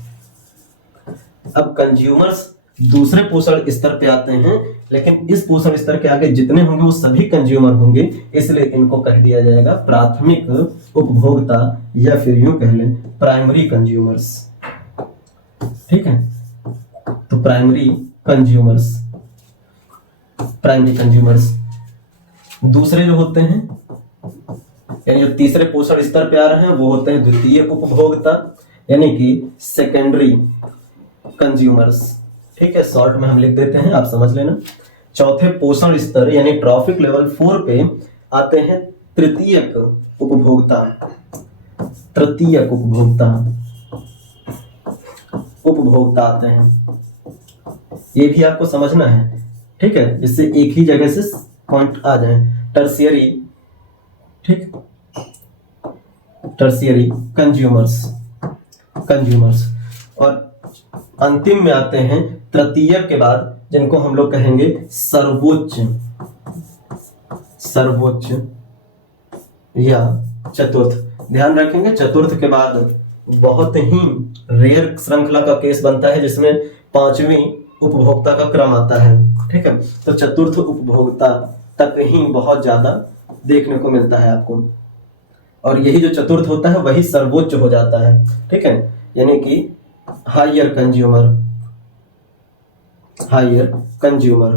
अब कंज्यूमर्स दूसरे पोषण स्तर पे आते हैं, लेकिन इस पोषण स्तर के आगे जितने होंगे वो सभी कंज्यूमर होंगे, इसलिए इनको कह दिया जाएगा प्राथमिक उपभोक्ता, या फिर यूं कह लें प्राइमरी कंज्यूमर्स, ठीक है। तो प्राइमरी कंज्यूमर्स, प्राइमरी कंज्यूमर्स। दूसरे जो होते हैं यानी जो तीसरे पोषण स्तर पे आ रहे हैं वो होते हैं द्वितीय उपभोक्ता, यानी कि सेकेंडरी कंज्यूमर्स, ठीक है, शॉर्ट में हम लिख देते हैं, आप समझ लेना। चौथे पोषण स्तर यानी ट्रॉफिक लेवल 4 पे आते हैं तृतीयक उपभोक्ता, तृतीयक उपभोक्ता, उपभोक्ता आते हैं, ये भी आपको समझना है, ठीक है, जिससे एक ही जगह से पॉइंट आ जाए। टर्शियरी, ठीक, टर्शियरी कंज्यूमर्स, कंज्यूमर्स। और अंतिम में आते हैं तृतीयक के बाद जिनको हम लोग कहेंगे सर्वोच्च, सर्वोच्च या चतुर्थ। ध्यान रखेंगे चतुर्थ के बाद बहुत ही रेयर श्रृंखला का केस बनता है जिसमें 5वीं उपभोक्ता का क्रम आता है, ठीक है। तो चतुर्थ उपभोक्ता तक ही बहुत ज्यादा देखने को मिलता है आपको, और यही जो चतुर्थ होता है वही सर्वोच्च हो जाता है, ठीक है, यानी कि हायर कंज्यूमर, हायर कंज्यूमर,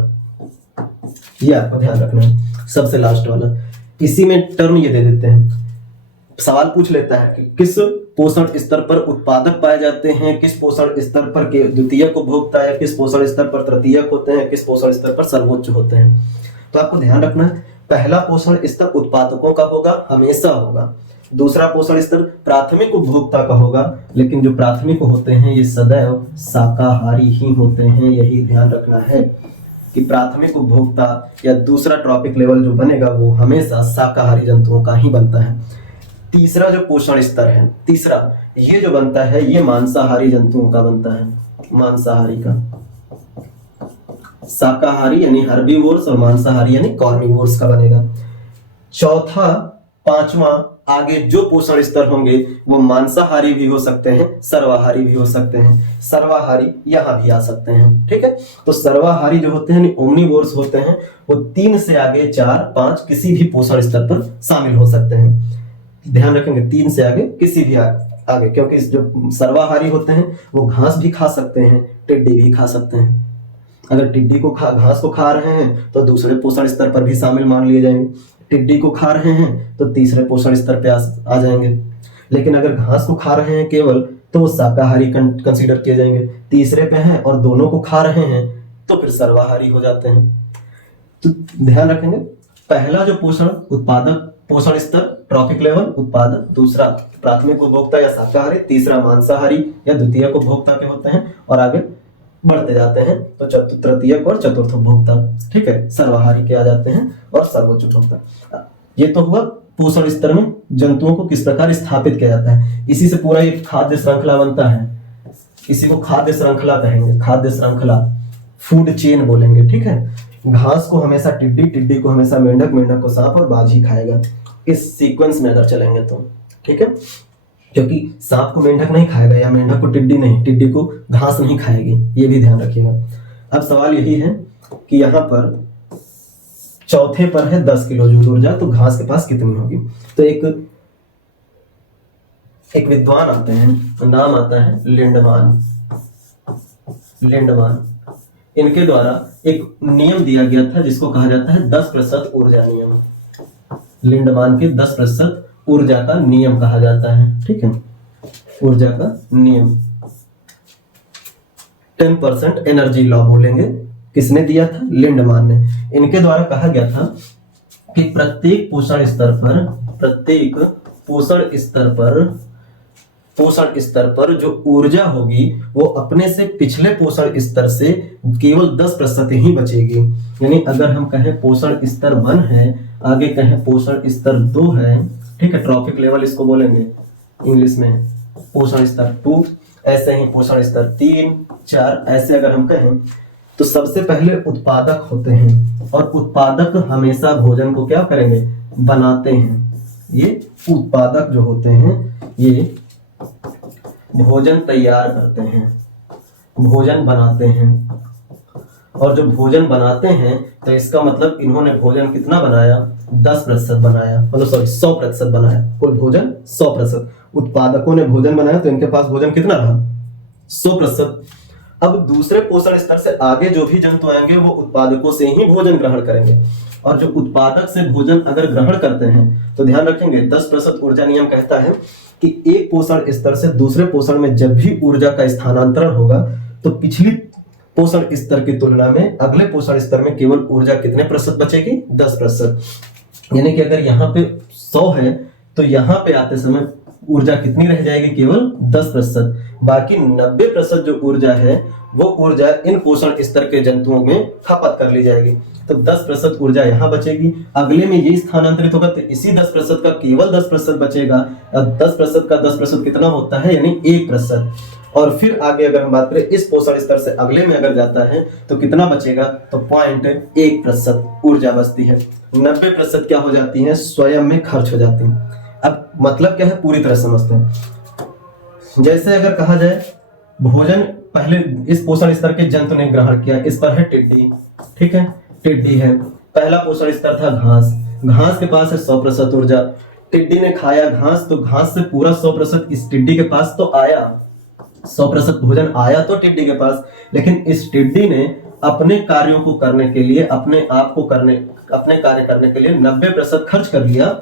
ये आपको ध्यान रखना है। सबसे लास्ट वाला, इसी में टर्म ये दे देते हैं, सवाल पूछ लेता है कि किस पोषण स्तर पर उत्पादक पाए जाते हैं, किस पोषण स्तर पर द्वितीयक उपभोक्ता है, किस पोषण स्तर पर तृतीयक होते हैं, किस पोषण स्तर पर सर्वोच्च होते हैं। तो आपको ध्यान रखना है पहला पोषण स्तर उत्पादकों का होगा, हमेशा होगा। दूसरा पोषण स्तर प्राथमिक उपभोक्ता का होगा, लेकिन जो प्राथमिक होते हैं ये सदैव शाकाहारी ही होते हैं, यही ध्यान रखना है कि प्राथमिक उपभोक्ता या दूसरा ट्रॉपिक लेवल जो बनेगा वो हमेशा शाकाहारी जंतुओं का ही बनता है। तीसरा जो पोषण स्तर है, तीसरा ये जो बनता है ये मांसाहारी जंतुओं का बनता है, मांसाहारी का। शाकाहारी यानी हर्बीवोर्स और मांसाहारी यानी कॉर्निवोर्स का बनेगा। चौथा, पांचवा, आगे जो पोषण स्तर होंगे वो मांसाहारी भी हो सकते हैं, सर्वाहारी भी हो सकते हैं, सर्वाहारी यहां भी आ सकते हैं, ठीक है। तो सर्वाहारी जो होते हैं ओमनिवोर्स होते हैं, वो 3 से आगे 4, 5 किसी भी पोषण स्तर पर शामिल हो सकते हैं। ध्यान रखेंगे 3 से आगे किसी भी आगे, क्योंकि जो सर्वाहारी होते हैं वो घास भी खा सकते हैं, टिड्डी भी खा सकते हैं। अगर टिड्डी को घास को खा रहे हैं तो दूसरे पोषण स्तर पर भी शामिल मान लिए जाएंगे, टिड्डी को खा रहे हैं तो तीसरे पोषण स्तर पे आ जाएंगे। लेकिन अगर घास को खा रहे हैं केवल तो वो शाकाहारी कंसीडर किए जाएंगे, तीसरे पे हैं और दोनों को खा रहे हैं तो फिर सर्वाहारी हो जाते हैं। तो ध्यान रखेंगे पहला जो पोषण उत्पादक पोषण स्तर ट्रॉपिक लेवल उत्पादक, दूसरा प्राथमिक उपभोक्ता या शाकाहारी, तीसरा मांसाहारी या द्वितीयक उपभोक्ता के होते हैं, और आगे बढ़ते जाते हैं तो तृतीयक और चतुर्थ उपभोक्ता, ठीक है, सर्वाहारी के आ जाते हैं और सर्वोच्च उपभोक्ता। ये तो हुआ पोषण स्तर में जंतुओं को किस प्रकार स्थापित किया जाता है। इसी से पूरा एक खाद्य श्रृंखला बनता है, इसी को खाद्य श्रृंखला कहेंगे, खाद्य श्रृंखला, फूड चेन बोलेंगे, ठीक है। घास को हमेशा टिड्डी, टिड्डी को हमेशा मेंढक, मेंढक को सांप और बाज ही खाएगा, इस सीक्वेंस में अगर चलेंगे तो, ठीक है। क्योंकि सांप को मेंढक नहीं खाएगा या मेंढक को टिड्डी नहीं, टिड्डी को घास नहीं खाएगी, ये भी ध्यान रखिएगा। अब सवाल यही है कि यहाँ पर चौथे पर है 10 किलो जूल ऊर्जा, तो घास के पास कितनी होगी। तो एक विद्वान आते हैं, नाम आता है लिंडमान, लिंडमान। इनके द्वारा एक नियम दिया गया था जिसको कहा जाता है 10% ऊर्जा नियम। लिंडमान के 10% ऊर्जा का नियम कहा जाता है, ठीक है, ऊर्जा का नियम। 10% एनर्जी लॉ बोलेंगे, किसने दिया था? लिंडमान ने। इनके द्वारा कहा गया था कि प्रत्येक पोषण स्तर पर जो ऊर्जा होगी वो अपने से पिछले पोषण स्तर से केवल 10% ही बचेगी। यानी अगर हम कहें पोषण स्तर 1 है, आगे कहें पोषण स्तर 2 है, ठीक है, ट्रॉफिक लेवल इसको बोलेंगे इंग्लिश में, पोषण स्तर 2, ऐसे ही पोषण स्तर 3, 4, ऐसे अगर हम कहें तो सबसे पहले उत्पादक होते हैं और उत्पादक हमेशा भोजन को क्या करेंगे? बनाते हैं। ये उत्पादक जो होते हैं ये भोजन तैयार करते हैं, भोजन बनाते हैं। और जो भोजन बनाते हैं तो इसका मतलब इन्होंने भोजन कितना बनाया? 10% बनाया, मतलब सॉरी 100% बनाया। कुल भोजन 100%। उत्पादकों ने भोजन बनाया तो इनके पास भोजन कितना रहा? 100%। अब दूसरे पोषण स्तर से आगे जो भी जंतु आएंगे वो उत्पादकों से ही भोजन ग्रहण करेंगे। और जो उत्पादक से भोजन अगर ग्रहण करते हैं तो ध्यान रखेंगे 10% ऊर्जा नियम कहता है कि एक पोषण स्तर से दूसरे पोषण में जब भी ऊर्जा का स्थानांतरण होगा तो पिछली पोषण स्तर की तुलना में अगले पोषण स्तर में केवल ऊर्जा कितने प्रतिशत बचेगी? 10%। यानी कि अगर यहाँ पे 100 है तो यहाँ पे आते समय ऊर्जा कितनी रह जाएगी? केवल 10%। बाकी 90% जो ऊर्जा है वो ऊर्जा इन पोषण स्तर के जंतुओं में खपत कर ली जाएगी। तो 10% ऊर्जा यहाँ बचेगी, अगले में ये स्थानांतरित होगा तो इसी 10% का केवल 10% बचेगा। अब 10% का 10% कितना होता है? यानी 1%। और फिर आगे अगर हम बात करें इस पोषण स्तर से अगले में अगर जाता है तो कितना बचेगा? तो 0.1% ऊर्जा बचती है। 90% क्या हो जाती है? स्वयं में खर्च हो जाती है। अब मतलब क्या है पूरी तरह समझते हैं। जैसे अगर कहा जाए भोजन पहले इस पोषण स्तर के जंतु ने ग्रहण किया, इस पर है टिड्डी, ठीक है, टिड्डी है। पहला पोषण स्तर था घास, घास के पास है 100% ऊर्जा। टिड्डी ने खाया घास तो घास से पूरा 100% इस टिड्डी के पास तो आया, 100% भोजन आया तो टिड्डी के पास, लेकिन इस टिड्डी ने अपने कार्यों को करने के लिए, अपने कार्य करने के लिए 90% खर्च कर लिया,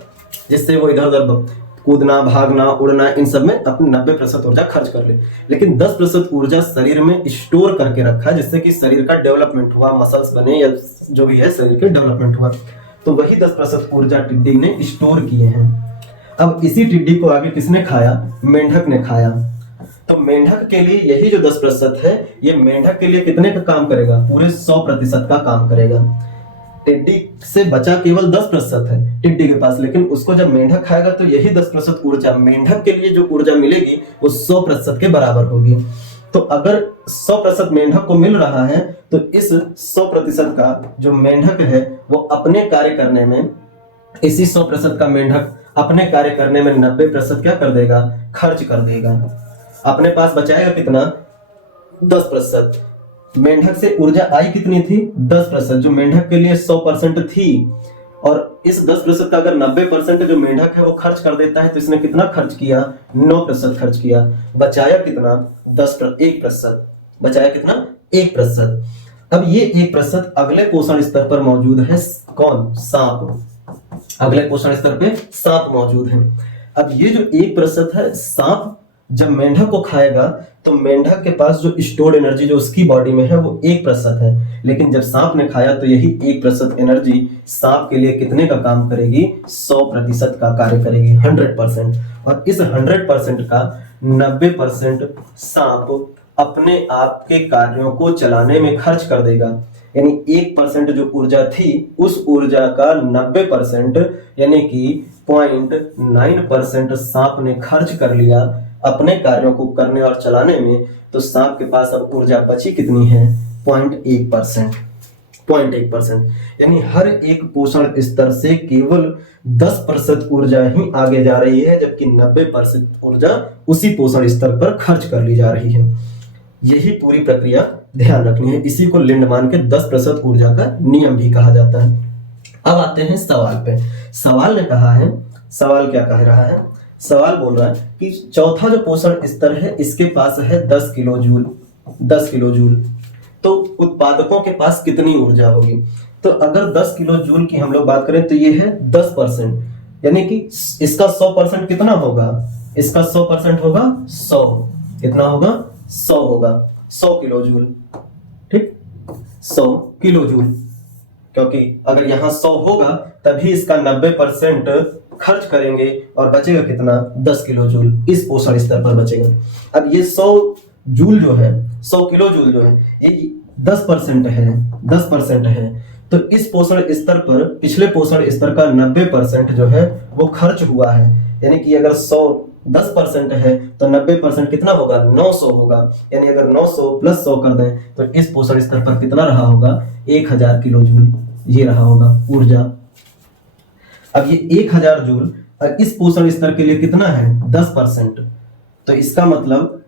जिससे वो इधर उधर कूदना, भागना, उड़ना, इन सब में अपनी 90% ऊर्जा खर्च कर ले। लेकिन 10% ऊर्जा शरीर में स्टोर करके रखा, जिससे कि शरीर का डेवलपमेंट हुआ, मसल्स बने या जो भी है शरीर के डेवलपमेंट हुआ। तो वही 10% ऊर्जा टिड्डी ने स्टोर किए हैं। अब इसी टिड्डी को आगे किसने खाया? मेंढक ने खाया। तो मेंढक के लिए यही जो 10% है ये मेंढक के लिए कितने का काम करेगा? पूरे 100% का काम करेगा। टिड्डी से बचा केवल 10% है टिड्डी के पास, लेकिन उसको जब मेंढक खाएगा तो यही 10% ऊर्जा मेंढक के लिए जो ऊर्जा मिलेगी वो 100% के बराबर होगी। तो अगर 100% मेंढक को मिल रहा है तो इस 100% का जो मेंढक है वो अपने कार्य करने में, इसी 100% का मेंढक अपने कार्य करने में 90% क्या कर देगा? खर्च कर देगा। अपने पास बचाएगा कितना? 10%। मेंढक से ऊर्जा आई कितनी थी? 10%, जो मेंढक के लिए 100% थी। और इस 10% का अगर 90% जो मेंढक है वो खर्च कर देता है तो इसने कितना खर्च किया? 9% खर्च किया। बचाया कितना? 1%। बचाया कितना? 1%। अब ये 1% अगले पोषण स्तर पर मौजूद है। कौन? सांप। अगले पोषण स्तर पे सांप मौजूद है। अब ये जो 1% है, सांप जब मेंढक को खाएगा तो मेंढक के पास जो स्टोर्ड एनर्जी जो उसकी बॉडी में है वो 1% है, लेकिन जब सांप ने खाया तो यही 1% एनर्जी सांप के लिए कितने का काम करेगी? 100% का कार्य करेगी, 100%। और इस 100% का 90% सांप अपने आप के कार्यों को चलाने में खर्च कर देगा। यानी 1% जो ऊर्जा थी उस ऊर्जा का 90% यानी कि 0.9% सांप ने खर्च कर लिया अपने कार्यों को करने और चलाने में। तो सांप के पास अब ऊर्जा बची कितनी है? 0.1%। 0.1%। यानी हर एक पोषण स्तर से केवल 10% ऊर्जा ही आगे जा रही है, जबकि 90% ऊर्जा उसी पोषण स्तर पर खर्च कर ली जा रही है। यही पूरी प्रक्रिया ध्यान रखनी है। इसी को लिंडमान के 10% ऊर्जा का नियम भी कहा जाता है। अब आते हैं सवाल पे। सवाल ने कहा है, सवाल क्या कह रहा है? सवाल बोल रहा है कि चौथा जो पोषण स्तर है इसके पास है 10 किलो जूल। 10 kilo joule. तो उत्पादकों के पास कितनी ऊर्जा होगी। तो अगर 10 किलो जूल की हम लोग बात करें तो ये है 10%, यानी कि इसका 100% कितना होगा, इसका 100% होगा 100, कितना होगा 100 होगा, 100 किलो जूल, ठीक 100 किलो जूल, क्योंकि अगर यहाँ 100 होगा तभी इसका 90% खर्च करेंगे और बचेगा कितना 10 किलो जूल, इस पोषण स्तर पर बचेगा। अब ये 100 जूल जो है, 100 किलो जूल जो है, ये 10% है, 10% है। तो इस पोषण स्तर पर पिछले पोषण स्तर का 90% जो है वो खर्च हुआ है, यानी कि अगर 100 10% है तो 90% कितना होगा 900 होगा, यानी अगर 900 प्लस 100 कर दें तो इस पोषण स्तर पर कितना रहा होगा 1000 किलो जूल, ये रहा होगा ऊर्जा। अब ये 1000 जूल इस पोषण स्तर के लिए कितना है 10%, तो इसका मतलब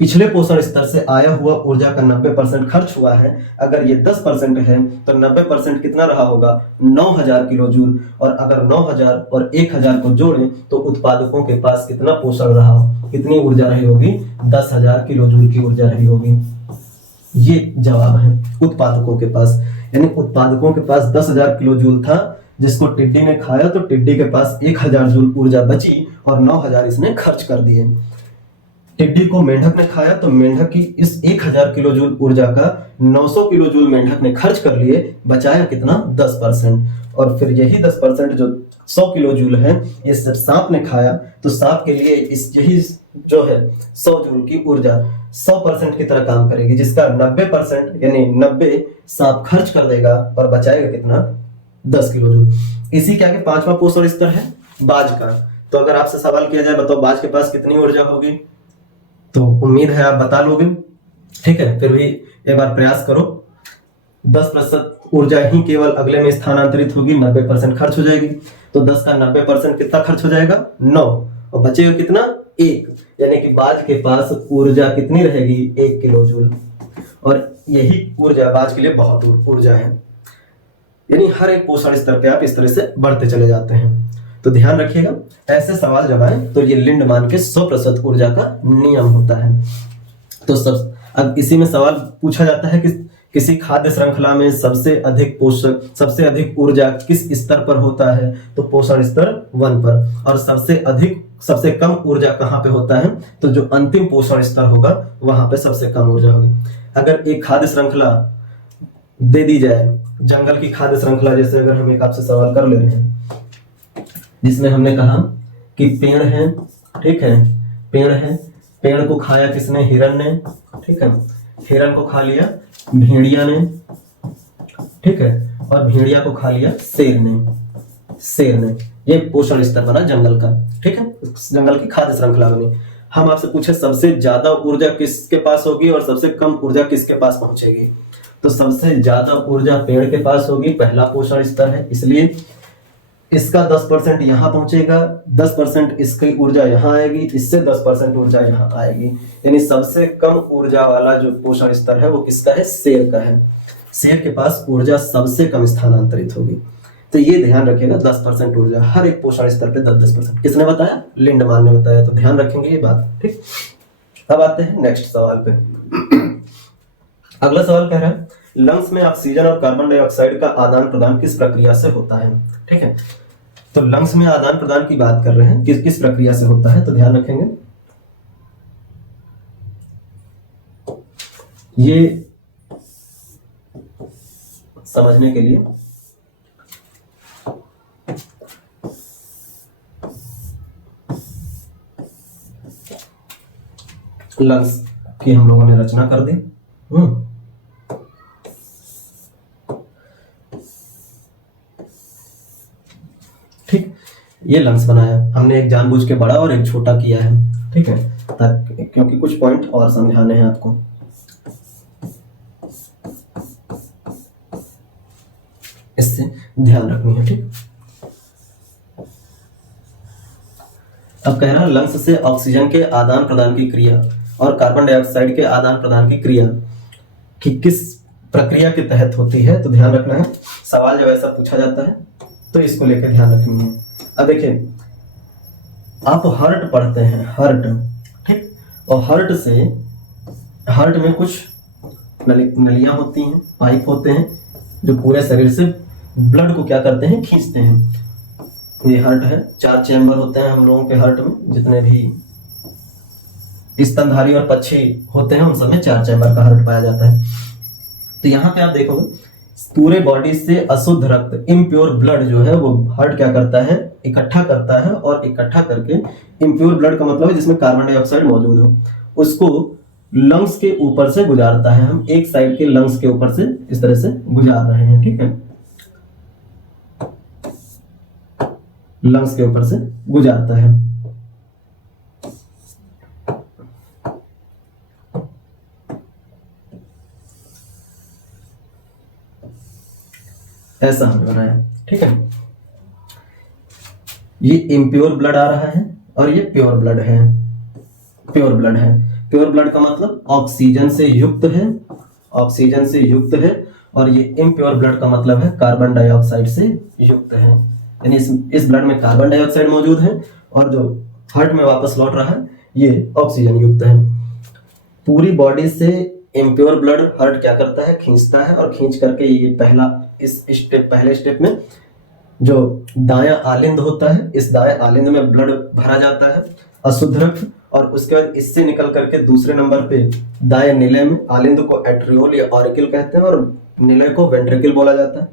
पिछले पोषण स्तर से आया हुआ ऊर्जा का 90% खर्च हुआ है। अगर ये 10% है तो 90% कितना रहा होगा 9000 किलो जूल, और अगर 9000 और 1000 को जोड़ें तो उत्पादकों के पास कितना पोषण रहा, कितनी ऊर्जा रही होगी 10000 किलो जूल की ऊर्जा रही होगी। ये जवाब है उत्पादकों के पास, यानी उत्पादकों के पास 10000 किलो जूल था जिसको टिड्डी ने खाया, तो टिड्डी के पास 1000 जूल ऊर्जा बची और 9000 इसने खर्च कर दिए। टिड्डी को मेंढक ने खाया तो मेंढक की इस 1000 किलो जूल ऊर्जा का 900 किलो जूल मेंढक ने खर्च कर लिए, बचाया कितना 10%, और फिर यही 10% जो 100 किलो जूल है ये सिर्फ सांप ने खाया, तो सांप के लिए इस यही जो है 100 जूल की ऊर्जा 100% की तरह काम करेगी, जिसका 90% यानी 90 सांप खर्च कर देगा और बचाएगा कितना 10 किलो जूल। इसी के आगे 5वां पोषण स्तर है बाज का। तो अगर आपसे सवाल किया जाए बताओ बाज के पास कितनी ऊर्जा होगी, तो उम्मीद है आप बता लोगे, ठीक है, फिर भी एक बार प्रयास करो। 10% ऊर्जा ही केवल अगले में स्थानांतरित होगी, 90% खर्च हो जाएगी, तो 10 का 90% कितना खर्च हो जाएगा 9, और बचेगा कितना 1, यानी कि बाज के पास ऊर्जा कितनी रहेगी 1 किलो जूल, और यही ऊर्जा बाज के लिए बहुत ऊर्जा है। यानी हर एक पोषण स्तर पे आप इस तरह से बढ़ते चले जाते हैं, तो ध्यान रखिएगा ऐसे सवाल जब आए तो ये लिंडमान के 100% ऊर्जा का नियम होता है। तो सब अब इसी में सवाल पूछा जाता है कि किसी खाद्य श्रृंखला में सबसे अधिक पोषक सबसे अधिक ऊर्जा किस स्तर पर होता है, तो पोषण स्तर 1 पर, और सबसे कम ऊर्जा कहाँ पे होता है, तो जो अंतिम पोषण स्तर होगा वहां पे सबसे कम ऊर्जा होगी। अगर एक खाद्य श्रृंखला दे दी जाए, जंगल की खाद्य श्रृंखला, जैसे अगर हम एक आपसे सवाल कर ले रहे हैं जिसमें हमने कहा कि पेड़ है, ठीक है, पेड़ है, पेड़ को खाया किसने हिरण ने, ठीक है, हिरण को खा लिया भेड़िया ने, ठीक है, और भेड़िया को खा लिया शेर ने, ये पोषण स्तर बना जंगल का, ठीक है, जंगल की खाद्य श्रृंखला बनी। हम आपसे पूछे सबसे ज्यादा ऊर्जा किसके पास होगी और सबसे कम ऊर्जा किसके पास पहुंचेगी, तो सबसे ज्यादा ऊर्जा पेड़ के पास होगी, पहला पोषण स्तर है, इसलिए इसका 10% यहाँ पहुंचेगा, 10% इसकी ऊर्जा यहाँ आएगी, इससे 10% ऊर्जा यहाँ आएगी, यानी सबसे कम ऊर्जा वाला जो पोषण स्तर है वो किसका है शेर का है। शेर के पास ऊर्जा सबसे कम स्थानांतरित होगी, तो ये ध्यान रखिएगा 10% ऊर्जा हर एक पोषण स्तर पे 10-10%। किसने बताया, लिंडमान ने बताया, तो ध्यान रखेंगे ये बात, ठीक। अब आते हैं नेक्स्ट सवाल पे। अगला सवाल कह रहा है लंग्स में ऑक्सीजन और कार्बन डाइऑक्साइड का आदान प्रदान किस प्रक्रिया से होता है, ठीक है। तो लंग्स में आदान प्रदान की बात कर रहे हैं, किस प्रक्रिया से होता है, तो ध्यान रखेंगे ये समझने के लिए लंग्स की हम लोगों ने रचना कर दी। ठीक, ये लंग्स बनाया हमने, एक जानबूझ के बड़ा और एक छोटा किया है, ठीक है, ताकि क्योंकि कुछ पॉइंट और समझाने हैं आपको। इससे ध्यान रखनी है, ठीक। अब कह रहा है लंग्स से ऑक्सीजन के आदान प्रदान की क्रिया और कार्बन डाइऑक्साइड के आदान प्रदान की क्रिया कि किस प्रक्रिया के तहत होती है, तो ध्यान रखना है। सवाल जब ऐसा पूछा जाता है तो इसको लेकर ध्यान रखनी है। अब देखिए आप हर्ट पढ़ते हैं, हर्ट, ठीक, और हर्ट में कुछ नलियां होती हैं, पाइप होते हैं जो पूरे शरीर से ब्लड को क्या करते हैं, खींचते हैं। ये हार्ट है, 4 चैम्बर होते हैं हम लोगों के हार्ट में, जितने भी स्तनधारी और पक्षी होते हैं उन सब में 4 चैम्बर का हार्ट पाया जाता है। तो यहाँ पे आप देखोगे पूरे बॉडी से अशुद्ध रक्त, इम्प्योर ब्लड जो है वो हार्ट क्या करता है, इकट्ठा करता है, और इकट्ठा करके, इम्प्योर ब्लड का मतलब है जिसमें कार्बन डाइऑक्साइड मौजूद हो, उसको लंग्स के ऊपर से गुजारता है। हम एक साइड के लंग्स के ऊपर से इस तरह से गुजार रहे हैं, ठीक है, लंग्स के ऊपर से गुजारता है। ऐसा हमने बनाया, ठीक है। ये इम्प्योर ब्लड आ रहा है और ये प्योर ब्लड है। प्योर ब्लड है, प्योर ब्लड का मतलब ऑक्सीजन से युक्त है, ऑक्सीजन से युक्त है, और ये इम्प्योर ब्लड का मतलब है कार्बन डाइऑक्साइड से युक्त है। यानी इस ब्लड में कार्बन डाइऑक्साइड मौजूद है, और जो हार्ट में वापस लौट रहा है ये ऑक्सीजन युक्त है। पूरी बॉडी से इम्प्योर ब्लड हार्ट क्या करता है, खींचता है, और खींच करके ये पहले स्टेप में जो दायां आलिंद होता है, इस दायां आलिंद में ब्लड भरा जाता है, अशुद्ध रक्त, और उसके बाद इससे निकल करके दूसरे नंबर पे दाएं निलय में, आलिंद को एट्रियोल या ऑरिकल कहते हैं और निलय को वेंट्रिकल बोला जाता है।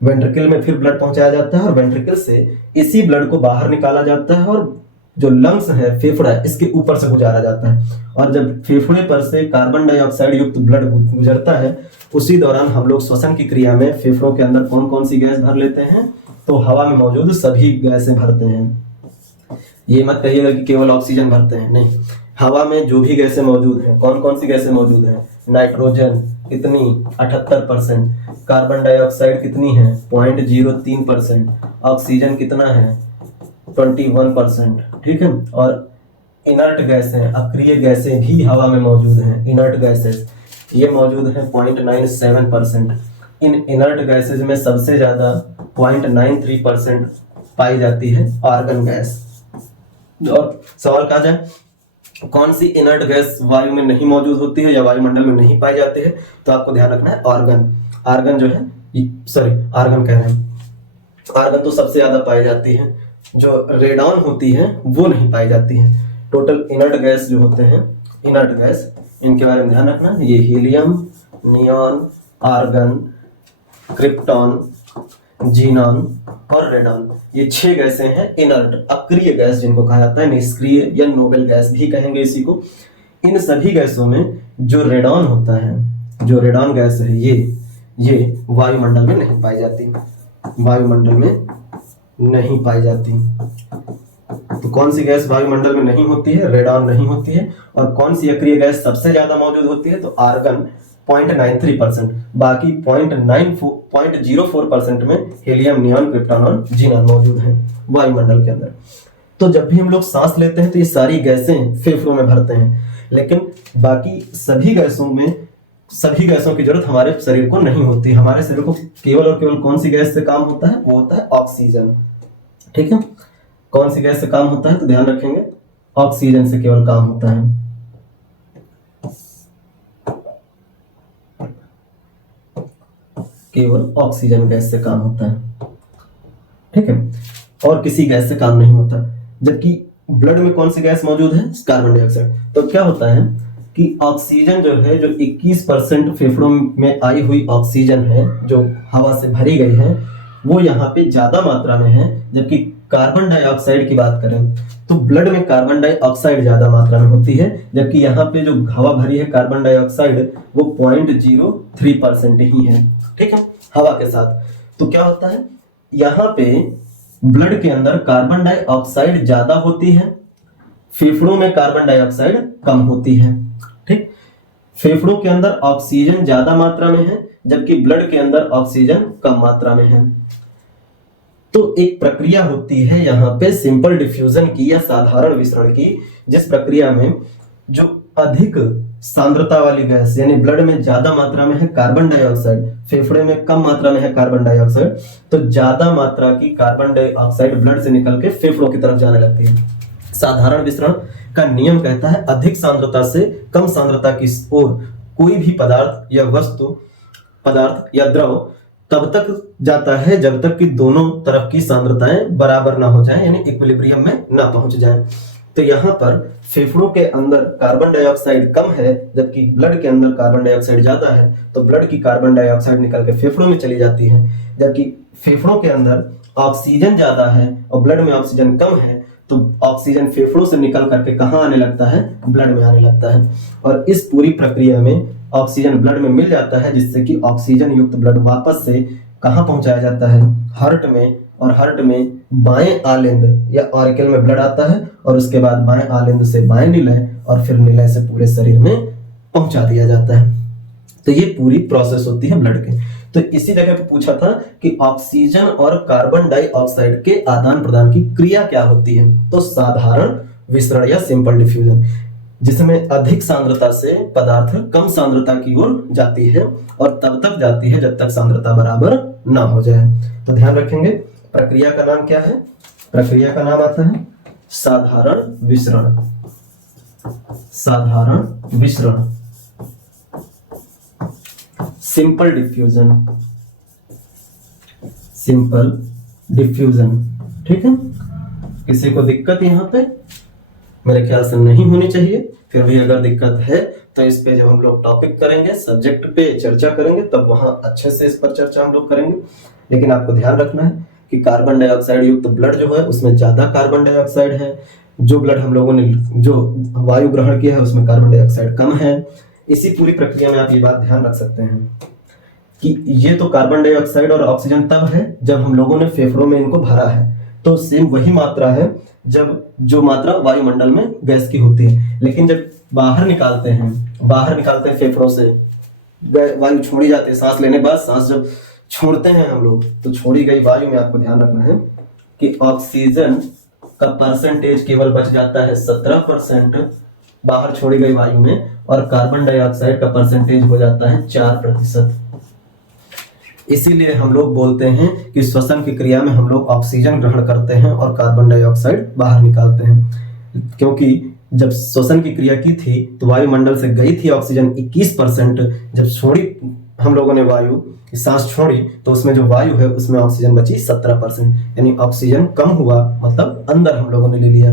वेंट्रिकल में फिर ब्लड पहुंचाया जाता है, और वेंट्रिकल से इसी ब्लड को बाहर निकाला जाता है, और जो लंग्स है, फेफड़ा है, इसके ऊपर से गुजारा जाता है। और जब फेफड़े पर से कार्बन डाइऑक्साइड युक्त ब्लड गुजरता है, उसी दौरान हम लोग श्वसन की क्रिया में फेफड़ों के अंदर कौन कौन सी गैस भर लेते हैं, तो हवा में मौजूद सभी गैसें भरते हैं। ये मत कहिएगा कि केवल ऑक्सीजन भरते हैं, नहीं, हवा में जो भी गैसें मौजूद हैं, कौन कौन सी गैसें मौजूद हैं, नाइट्रोजन कितनी 78%, कार्बन डाइऑक्साइड कितनी है 0.03%, ऑक्सीजन कितना है 21%, ठीक है। और इनर्ट गैसें, अक्रिय गैसें भी हवा में मौजूद हैं, इनर्ट गैसेस ये मौजूद है 0.97%। इन इनर्ट गैसेज में सबसे ज्यादा 0.93% पाई जाती है आर्गन गैस। और सवाल कहा जाए कौन सी इनर्ट गैस वायु में नहीं मौजूद होती है या वायुमंडल में नहीं पाई जाती है, तो आपको ध्यान रखना है आर्गन। आर्गन जो है, सॉरी आर्गन कह रहे हैं, आर्गन तो सबसे ज्यादा पाई जाती है, जो रेडॉन होती है वो नहीं पाई जाती है। टोटल इनर्ट गैस जो होते हैं, इनर्ट गैस, इनके बारे में ध्यान रखना, ये helium, neon, argon, krypton, xenon और रेडॉन, ये 6 गैसें हैं इनर्ट, अक्रिय गैस जिनको कहा जाता है, निष्क्रिय या नोबेल गैस भी कहेंगे इसी को। इन सभी गैसों में जो रेडॉन होता है, जो रेडॉन गैस है, ये वायुमंडल में नहीं पाई जाती, वायुमंडल में नहीं पाई जाती। तो कौन सी गैस वायुमंडल में नहीं होती है, रेडॉन नहीं होती है। और कौन सी अक्रिय गैस सबसे ज्यादा मौजूद होती है, तो आर्गन 0.93%, बाकी 0.04% में हीलियम, नियॉन, क्रिप्टॉन और जीनॉन मौजूद हैं वायुमंडल के अंदर। तो जब भी हम लोग सांस लेते हैं तो ये सारी गैसें फेफड़ों में भरते हैं, लेकिन बाकी सभी गैसों की जरूरत हमारे शरीर को नहीं होती। हमारे शरीर को केवल और केवल कौन सी गैस से काम होता है, वो होता है ऑक्सीजन, ठीक है। कौन सी गैस से काम होता है, तो ध्यान रखेंगे ऑक्सीजन से केवल काम होता है। केवल ऑक्सीजन गैस से काम होता है, ठीक है, और किसी गैस से काम नहीं होता। जबकि ब्लड में कौन सी गैस मौजूद है, कार्बन डाइऑक्साइड। तो क्या होता है कि ऑक्सीजन जो है, जो 21% फेफड़ों में आई हुई ऑक्सीजन है, जो हवा से भरी गई है, वो यहाँ पे ज्यादा मात्रा में है। जबकि कार्बन डाइऑक्साइड की बात करें तो ब्लड में कार्बन डाइऑक्साइड ज्यादा मात्रा में होती है, जबकि यहाँ पे जो हवा भरी है कार्बन डाइऑक्साइड वो 0.03% ही है, ठीक है, हवा के साथ। तो क्या होता है, यहाँ पे ब्लड के अंदर कार्बन डाइऑक्साइड ज्यादा होती है, फेफड़ों में कार्बन डाइऑक्साइड कम होती है, ठीक। फेफड़ों के अंदर ऑक्सीजन ज्यादा मात्रा में है, जबकि ब्लड के अंदर ऑक्सीजन कम मात्रा में है। तो एक प्रक्रिया होती है यहाँ पे सिंपल डिफ्यूजन की या साधारण विसरण की, जिस प्रक्रिया में जो अधिक सांद्रता वाली गैस, यानी ब्लड में ज्यादा मात्रा में है कार्बन डाइऑक्साइड, फेफड़े में कम मात्रा में है कार्बन डाइऑक्साइड, तो ज्यादा मात्रा की कार्बन डाइऑक्साइड ब्लड से निकल के फेफड़ों की तरफ जाने लगती है। साधारण विसरण का नियम कहता है अधिक सांद्रता से कम सांद्रता की ओर कोई भी पदार्थ या वस्तु, पदार्थ या द्रव तब तक जाता है जब तक कि दोनों तरफ की सांद्रताएं बराबर ना हो जाएं, यानी इक्विलिब्रियम में ना पहुंच जाएं। तो यहाँ पर फेफड़ों के अंदर कार्बन डाइऑक्साइड कम है जबकि ब्लड के अंदर कार्बन डाइऑक्साइड ज्यादा है, तो ब्लड की कार्बन डाइऑक्साइड निकल के फेफड़ों में चली जाती है। जबकि फेफड़ों के अंदर ऑक्सीजन ज्यादा है और ब्लड में ऑक्सीजन कम है, तो ऑक्सीजन फेफड़ों से निकल करके कहाँ आने लगता है, ब्लड में आने लगता है। और इस पूरी प्रक्रिया में ऑक्सीजन ब्लड में मिल जाता है, जिससे कि ऑक्सीजन युक्त ब्लड वापस से कहाँ पहुंचाया जाता है, हार्ट में। और हार्ट में बाएं आलिंद या ऑरिकल में ब्लड आता है और उसके बाद बाएं आलिंद से बाएं निलय और फिर निलय से पूरे शरीर में पहुंचा दिया जाता है। तो ये पूरी प्रोसेस होती है ब्लड के। तो इसी जगह पे पूछा था कि ऑक्सीजन और कार्बन डाइऑक्साइड के आदान प्रदान की क्रिया क्या होती है, तो साधारण विसरण या सिंपल डिफ्यूजन, जिसमें अधिक सांद्रता से पदार्थ कम सांद्रता की ओर जाती है और तब तक जाती है जब तक सांद्रता बराबर ना हो जाए। तो ध्यान रखेंगे प्रक्रिया का नाम क्या है, प्रक्रिया का नाम आता है साधारण विसरण। साधारण विसरण, सिंपल डिफ्यूजन, सिंपल डिफ्यूजन। ठीक है, किसी को दिक्कत यहाँ पे मेरे ख्याल से नहीं होनी चाहिए। फिर भी अगर दिक्कत है तो इस पे जो हम लोग टॉपिक करेंगे, सब्जेक्ट पे चर्चा करेंगे, तब वहां अच्छे से इस पर चर्चा हम लोग करेंगे। लेकिन आपको ध्यान रखना है कि कार्बन डाइऑक्साइड युक्त ब्लड जो है उसमें ज्यादा कार्बन डाइऑक्साइड है, जो ब्लड हम लोगों ने जो वायु ग्रहण किया है उसमें कार्बन डाइऑक्साइड कम है। इसी पूरी प्रक्रिया में आप ये बात ध्यान रख सकते हैं कि ये तो कार्बन डाइऑक्साइड और ऑक्सीजन तब है जब हम लोगों ने फेफड़ों में इनको भरा है, तो सेम वही मात्रा है जब जो मात्रा वायुमंडल में गैस की होती है। लेकिन जब बाहर निकालते हैं फेफड़ों से, वायु छोड़ी जाती है, सांस लेने के बाद सांस जब छोड़ते हैं हम लोग, तो छोड़ी गई वायु में आपको ध्यान रखना है कि ऑक्सीजन का परसेंटेज केवल बच जाता है 17% बाहर छोड़ी गई वायु में, और कार्बन डाइऑक्साइड का परसेंटेज हो जाता है 4%। इसीलिए हम लोग बोलते हैं कि श्वसन की क्रिया में हम लोग ऑक्सीजन ग्रहण करते हैं और कार्बन डाइऑक्साइड बाहर निकालते हैं, क्योंकि जब श्वसन की क्रिया की थी तो वायुमंडल से गई थी ऑक्सीजन 21%, जब छोड़ी हम लोगों ने वायु, सांस छोड़ी, तो उसमें जो वायु है उसमें ऑक्सीजन बची 17%, यानी ऑक्सीजन कम हुआ, मतलब अंदर हम लोगों ने ले लिया।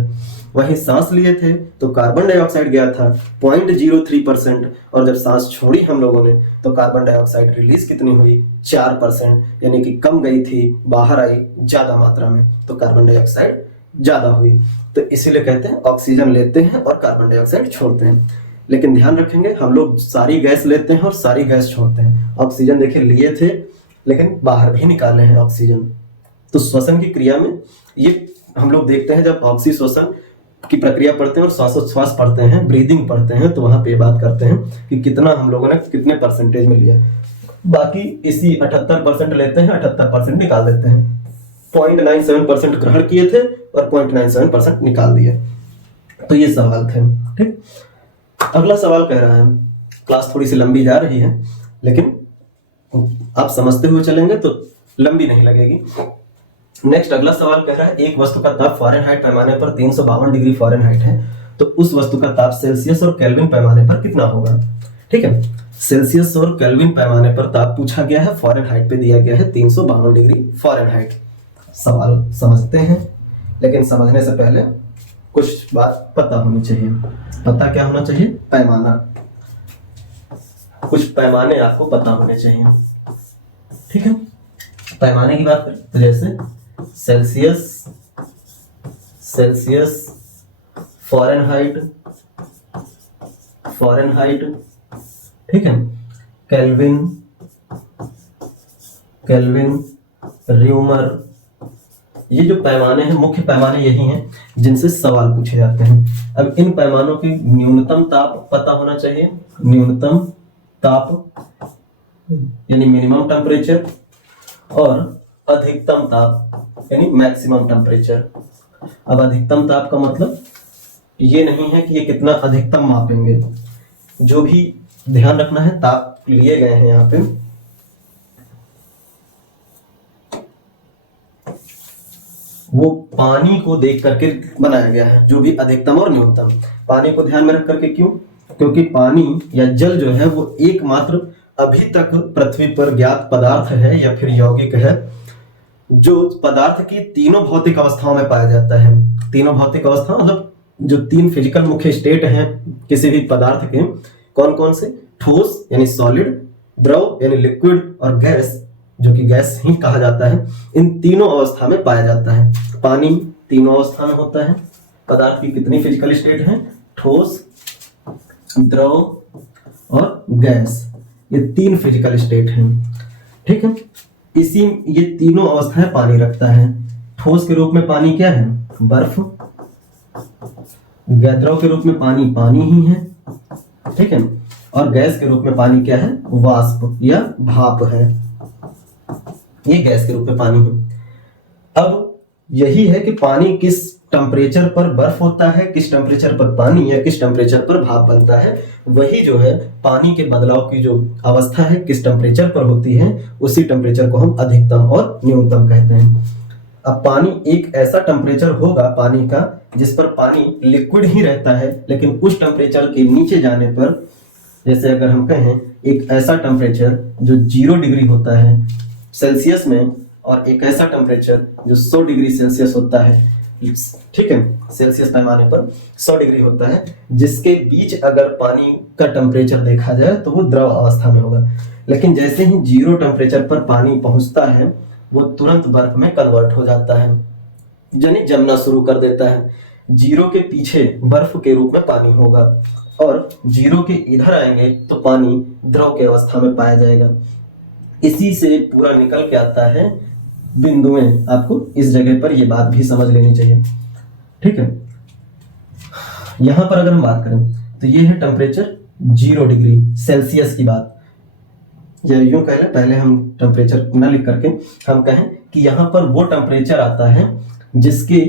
वहीं सांस लिए थे तो कार्बन डाइऑक्साइड गया था 0.03%, और जब सांस छोड़ी हम लोगों ने तो कार्बन डाइऑक्साइड रिलीज कितनी हुई, 4%, यानी कि कम गई थी, बाहर आई ज्यादा मात्रा में, तो कार्बन डाइऑक्साइड ज्यादा हुई। तो इसीलिए कहते हैं ऑक्सीजन लेते हैं और कार्बन डाइऑक्साइड छोड़ते हैं। लेकिन ध्यान रखेंगे हम लोग सारी गैस लेते हैं और सारी गैस छोड़ते हैं। ऑक्सीजन देखिए लिए थे लेकिन बाहर भी निकाले हैं ऑक्सीजन। तो श्वसन की क्रिया में ये हम लोग देखते हैं, जब ऑक्सी श्वसन की प्रक्रिया पढ़ते हैं और श्वासोच्छ्वास पढ़ते हैं, ब्रीदिंग पढ़ते हैं, तो वहां पे बात करते हैं कि कितना हम लोगों ने कितने परसेंटेज में लिया। बाकी इसी 78% लेते हैं, 78% निकाल देते हैं। 0.97% ग्रहण किए थे और 0.97% निकाल दिए। तो ये सवाल थे। ठीक, अगला सवाल कह रहा है, क्लास थोड़ी सी लंबी जा रही है लेकिन आप समझते हुए चलेंगे तो लंबी नहीं लगेगी। नेक्स्ट अगला सवाल कह रहा है, एक वस्तु का ताप फ़ारेनहाइट पैमाने पर 352 डिग्री फ़ारेनहाइट है, तो उस वस्तु का ताप सेल्सियस और केल्विन पैमाने पर कितना होगा। ठीक है, सेल्सियस और केल्विन पैमाने पर ताप पूछा गया है, फ़ारेनहाइट पे दिया गया है 352 डिग्री फ़ारेनहाइट। सवाल समझते हैं, लेकिन समझने से पहले कुछ बात पता होनी चाहिए। पता क्या होना चाहिए, पैमाना। कुछ पैमाने आपको पता होने चाहिए। ठीक है, पैमाने की बात करें तो जैसे सेल्सियस, फ़ारेनहाइट, ठीक है, केल्विन, र्यूमर, ये जो पैमाने हैं मुख्य पैमाने यही हैं जिनसे सवाल पूछे जाते हैं। अब इन पैमानों की न्यूनतम ताप पता होना चाहिए, न्यूनतम ताप यानी मिनिमम टेम्परेचर, और अधिकतम ताप यानी मैक्सिमम टेम्परेचर। अब अधिकतम ताप का मतलब ये नहीं है कि ये कितना अधिकतम मापेंगे, जो भी ध्यान रखना है ताप लिए गए हैं यहाँ पे, वो पानी को देख करके बनाया गया है, जो भी अधिकतम और न्यूनतम। पानी को ध्यान में रख करके, क्यों, क्योंकि पानी या जल जो है वो एकमात्र अभी तक पृथ्वी पर ज्ञात पदार्थ है या फिर यौगिक है जो पदार्थ की तीनों भौतिक अवस्थाओं में पाया जाता है। तीनों भौतिक अवस्था मतलब जो तीन फिजिकल मुख्य स्टेट हैं किसी भी पदार्थ के, कौन कौन से? ठोस यानी सॉलिड, द्रव यानी लिक्विड, और गैस जो कि गैस ही कहा जाता है। इन तीनों अवस्था में पाया जाता है। पानी तीनों अवस्था में होता है। पदार्थ की कितनी फिजिकल स्टेट है? ठोस, द्रव और गैस, ये तीन फिजिकल स्टेट हैं। ठीक है, इसी ये तीनों अवस्थाएं पानी रखता है। ठोस के रूप में पानी क्या है? बर्फ। द्रव के रूप में पानी पानी ही है। ठीक है, और गैस के रूप में पानी क्या है? वाष्प या भाप है। ये गैस के रूप में पानी है। अब यही है कि पानी किस टेम्परेचर पर बर्फ होता है, किस टेम्परेचर पर पानी या किस टेम्परेचर पर भाप बनता है, वही जो है पानी के बदलाव की जो अवस्था है किस टेम्परेचर पर होती है, उसी टेम्परेचर को हम अधिकतम और न्यूनतम कहते हैं। अब पानी एक ऐसा टेम्परेचर होगा पानी का जिस पर पानी लिक्विड ही रहता है, लेकिन उस टेम्परेचर के नीचे जाने पर, जैसे अगर हम कहें एक ऐसा टेम्परेचर जो 0 डिग्री होता है सेल्सियस में, और एक ऐसा टेम्परेचर जो 100 डिग्री सेल्सियस होता है, ठीक है, सेल्सियस पैमाने पर 100 डिग्री होता है, जिसके बीच अगर पानी का टेम्परेचर देखा जाए तो वो द्रव अवस्था में होगा। लेकिन जैसे ही 0 टेम्परेचर पर पानी पहुंचता है वो तुरंत बर्फ में कन्वर्ट हो जाता है, यानी जमना शुरू कर देता है। 0 के पीछे बर्फ के रूप में पानी होगा और 0 के इधर आएंगे तो पानी द्रव की अवस्था में पाया जाएगा। इसी से पूरा निकल के आता है बिंदुएं। आपको इस जगह पर ये बात भी समझ लेनी चाहिए। ठीक है, यहां पर अगर हम बात करें तो ये है टेम्परेचर 0 डिग्री सेल्सियस की बात, या यूं कह लें, पहले हम टेम्परेचर न लिख करके हम कहें कि यहाँ पर वो टेम्परेचर आता है जिसके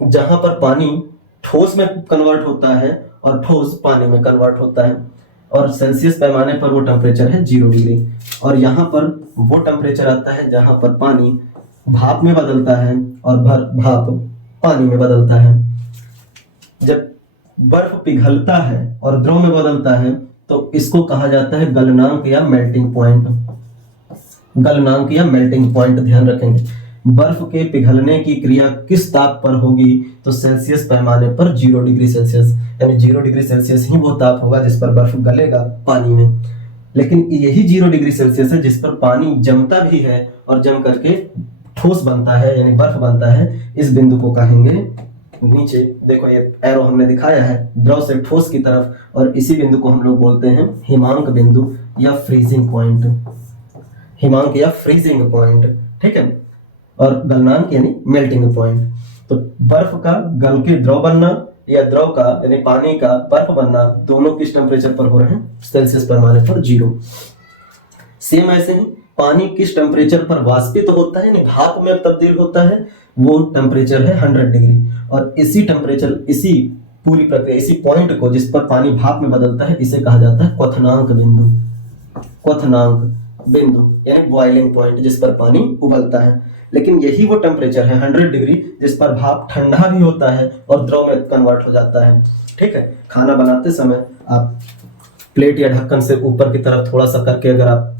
जहां पर पानी ठोस में कन्वर्ट होता है और ठोस पानी में कन्वर्ट होता है, और सेल्सियस पैमाने पर वो टेम्परेचर है 0 डिग्री। और यहाँ पर वो टेम्परेचर आता है जहां पर पानी भाप में बदलता है और भाप पानी में बदलता है। जब बर्फ पिघलता है और द्रव में बदलता है तो इसको कहा जाता है गलनांक या मेल्टिंग पॉइंट। गलनांक या मेल्टिंग पॉइंट, ध्यान रखेंगे। बर्फ के पिघलने की क्रिया किस ताप पर होगी? तो सेल्सियस पैमाने पर 0 डिग्री सेल्सियस, यानी 0 डिग्री सेल्सियस ही वो ताप होगा जिस पर बर्फ गलेगा पानी में। लेकिन यही 0 डिग्री सेल्सियस है जिस पर पानी जमता भी है और जम करके ठोस बनता है, यानी बर्फ बनता है। इस बिंदु को कहेंगे, नीचे देखो ये एरो हमने दिखाया है द्रव से ठोस की तरफ, और इसी बिंदु को हम लोग बोलते हैं हिमांक बिंदु या फ्रीजिंग पॉइंट। हिमांक या फ्रीजिंग पॉइंट, ठीक है, और गलनांक यानी मेल्टिंग पॉइंट। तो बर्फ का गल के द्रव बनना या द्रव का यानी पानी का बर्फ बनना, दोनों किस टेम्परेचर पर हो रहे हैं? सेल्सियस पैमाने पर 0। सेम ऐसे ही पानी किस टेम्परेचर पर वाष्पित होता है यानी भाप में तब्दील होता है, वो टेम्परेचर है 100 डिग्री। और इसी टेम्परेचर, इसी पूरी प्रक्रिया, इसी पॉइंट को जिस पर पानी भाप में बदलता है, इसे कहा जाता है क्वथनांक बिंदु। क्वथनांक बिंदु यानी बॉइलिंग पॉइंट, जिस पर पानी उबलता है। लेकिन यही वो टेम्परेचर है 100 डिग्री जिस पर भाप ठंडा भी होता है और द्रव में कन्वर्ट हो जाता है। ठीक है, खाना बनाते समय आप प्लेट या ढक्कन से ऊपर की तरफ थोड़ा सा करके अगर आप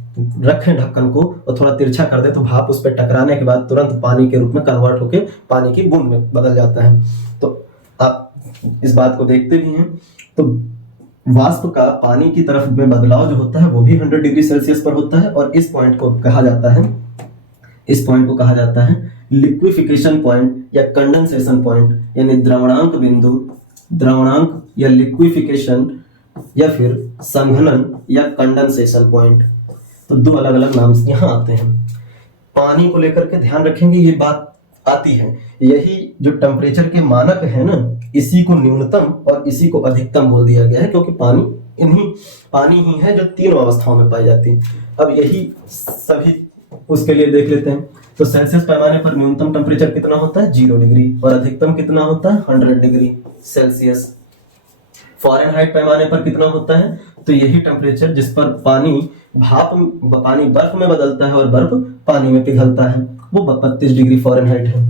रखें ढक्कन को और थोड़ा तिरछा कर दे तो भाप उस पर टकराने के बाद तुरंत पानी के रूप में कन्वर्ट होकर पानी की बूंद में बदल जाता है। तो आप इस बात को देखते भी हैं। तो वाष्प का पानी की तरफ में बदलाव जो होता है वो भी 100 डिग्री सेल्सियस पर होता है, और इस पॉइंट को कहा जाता है लिक्विफिकेशन पॉइंट या कंडेंसेशन पॉइंट, यानी द्रवणांक बिंदु, द्रवणांक या लिक्विफिकेशन या फिर संघनन या कंडेंसेशन पॉइंट। तो दो अलग अलग नाम यहाँ आते हैं। पानी को लेकर के ध्यान रखेंगे, ये बात आती है। यही जो टेम्परेचर के मानक है ना, इसी को न्यूनतम और इसी को अधिकतम बोल दिया गया है, क्योंकि पानी ही है जो तीनों अवस्थाओं में पाई जाती है। अब यही सभी उसके लिए देख लेते हैं। तो सेल्सियस पैमाने पर न्यूनतम टेम्परेचर कितना होता है? 0 डिग्री, और अधिकतम कितना होता है? 100 डिग्री सेल्सियस। फ़ारेनहाइट पैमाने पर कितना होता है? तो यही टेम्परेचर जिस पर पानी बर्फ में बदलता है और बर्फ पानी में पिघलता है, वो 32 डिग्री फ़ारेनहाइट है।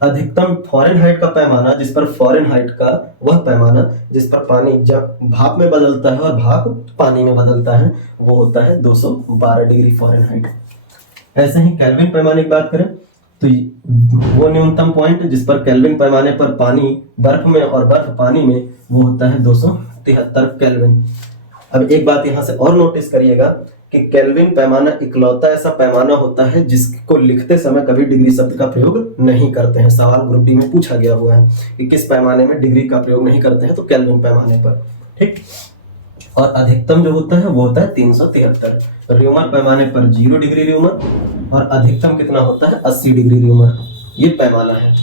अधिकतम फ़ारेनहाइट का पैमाना, जिस पर फ़ारेनहाइट का वह पैमाना जिस पर पानी जब भाप में बदलता है और भाप पानी में बदलता है, वो होता है 212 डिग्री फ़ारेनहाइट। ऐसे ही केल्विन पैमाने की बात करें तो वो न्यूनतम पॉइंट जिस पर केल्विन पैमाने पर पानी बर्फ में और बर्फ पानी में, वो होता है 273 केल्विन। अब एक बात यहाँ से और नोटिस करिएगा कि केल्विन पैमाना इकलौता ऐसा पैमाना होता है जिसको लिखते समय कभी डिग्री शब्द का प्रयोग नहीं करते हैं। सवाल ग्रुप डी में पूछा गया हुआ है कि किस पैमाने में डिग्री का प्रयोग नहीं करते हैं, तो केल्विन पैमाने पर। ठीक। और अधिकतम जो होता है वो होता है 373। र्यूमर पैमाने पर 0 डिग्री र्यूमर और अधिकतम कितना होता है 80 डिग्री र्यूमर। ये पैमाना है।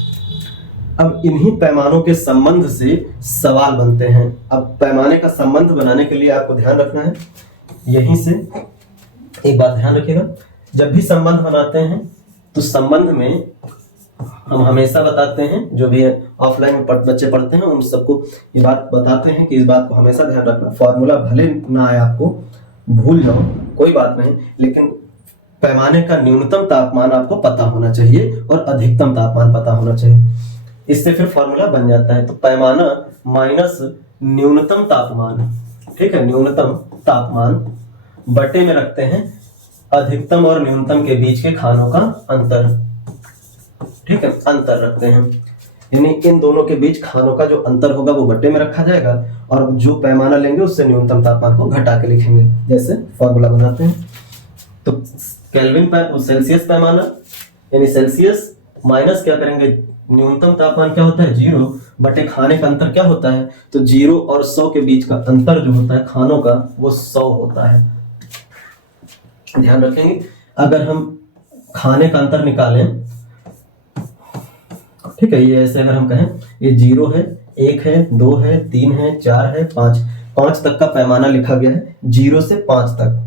अब इन्हीं पैमानों के संबंध से सवाल बनते हैं। अब पैमाने का संबंध बनाने के लिए आपको ध्यान रखना है, यहीं से एक बात ध्यान रखिएगा, जब भी संबंध बनाते हैं तो संबंध में हम हमेशा बताते हैं, जो भी ऑफलाइन में बच्चे पढ़ते हैं उन सबको ये बात बताते हैं कि इस बात को हमेशा ध्यान रखना। फॉर्मूला भले ना आए आपको, भूल जाओ कोई बात नहीं, लेकिन पैमाने का न्यूनतम तापमान आपको पता होना चाहिए और अधिकतम तापमान पता होना चाहिए। इससे फिर फॉर्मूला बन जाता है। तो पैमाना माइनस न्यूनतम तापमान, ठीक है, न्यूनतम तापमान बटे में रखते हैं अधिकतम और न्यूनतम के बीच के खानों का अंतर। ठीक है, अंतर रखते हैं, यानी इन दोनों के बीच खानों का जो अंतर होगा वो बटे में रखा जाएगा और जो पैमाना लेंगे उससे न्यूनतम तापमान को घटा के लिखेंगे। जैसे फॉर्मूला बनाते हैं तो केल्विन सेल्सियस पैमाना, यानी सेल्सियस माइनस क्या करेंगे, न्यूनतम तापमान क्या होता है 0 बटे खाने का अंतर क्या होता है, तो 0 और 100 के बीच का अंतर जो होता है खानों का, वो 100 होता है। ध्यान रखेंगे, अगर हम खाने का अंतर निकालें, ठीक है, ये ऐसे अगर हम कहें ये 0 है, 1 है, 2 है, 3 है, 4 है, 5 तक का पैमाना लिखा गया है, 0 से 5 तक।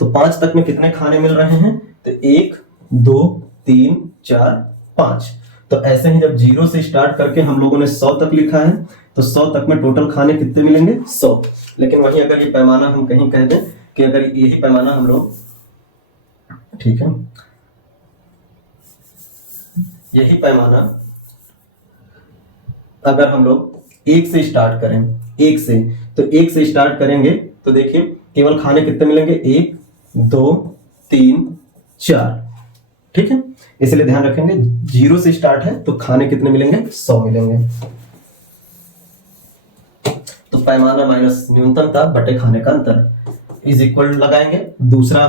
तो 5 तक में कितने खाने मिल रहे हैं, तो 1 2 3 4 5। तो ऐसे ही जब 0 से स्टार्ट करके हम लोगों ने 100 तक लिखा है, तो 100 तक में टोटल खाने कितने मिलेंगे 100। लेकिन वहीं अगर ये पैमाना हम कहीं कह दें कि अगर यही पैमाना हम लोग, ठीक है, यही पैमाना अगर हम लोग 1 से स्टार्ट करें, 1 से, तो 1 से स्टार्ट करेंगे तो देखिए केवल खाने कितने मिलेंगे 1 2 3 4। ठीक है, इसलिए ध्यान रखेंगे 0 से स्टार्ट है तो खाने कितने मिलेंगे 100 मिलेंगे। तो पैमाना माइनस न्यूनतम ताप बटे खाने का अंतर इज इक्वल लगाएंगे। दूसरा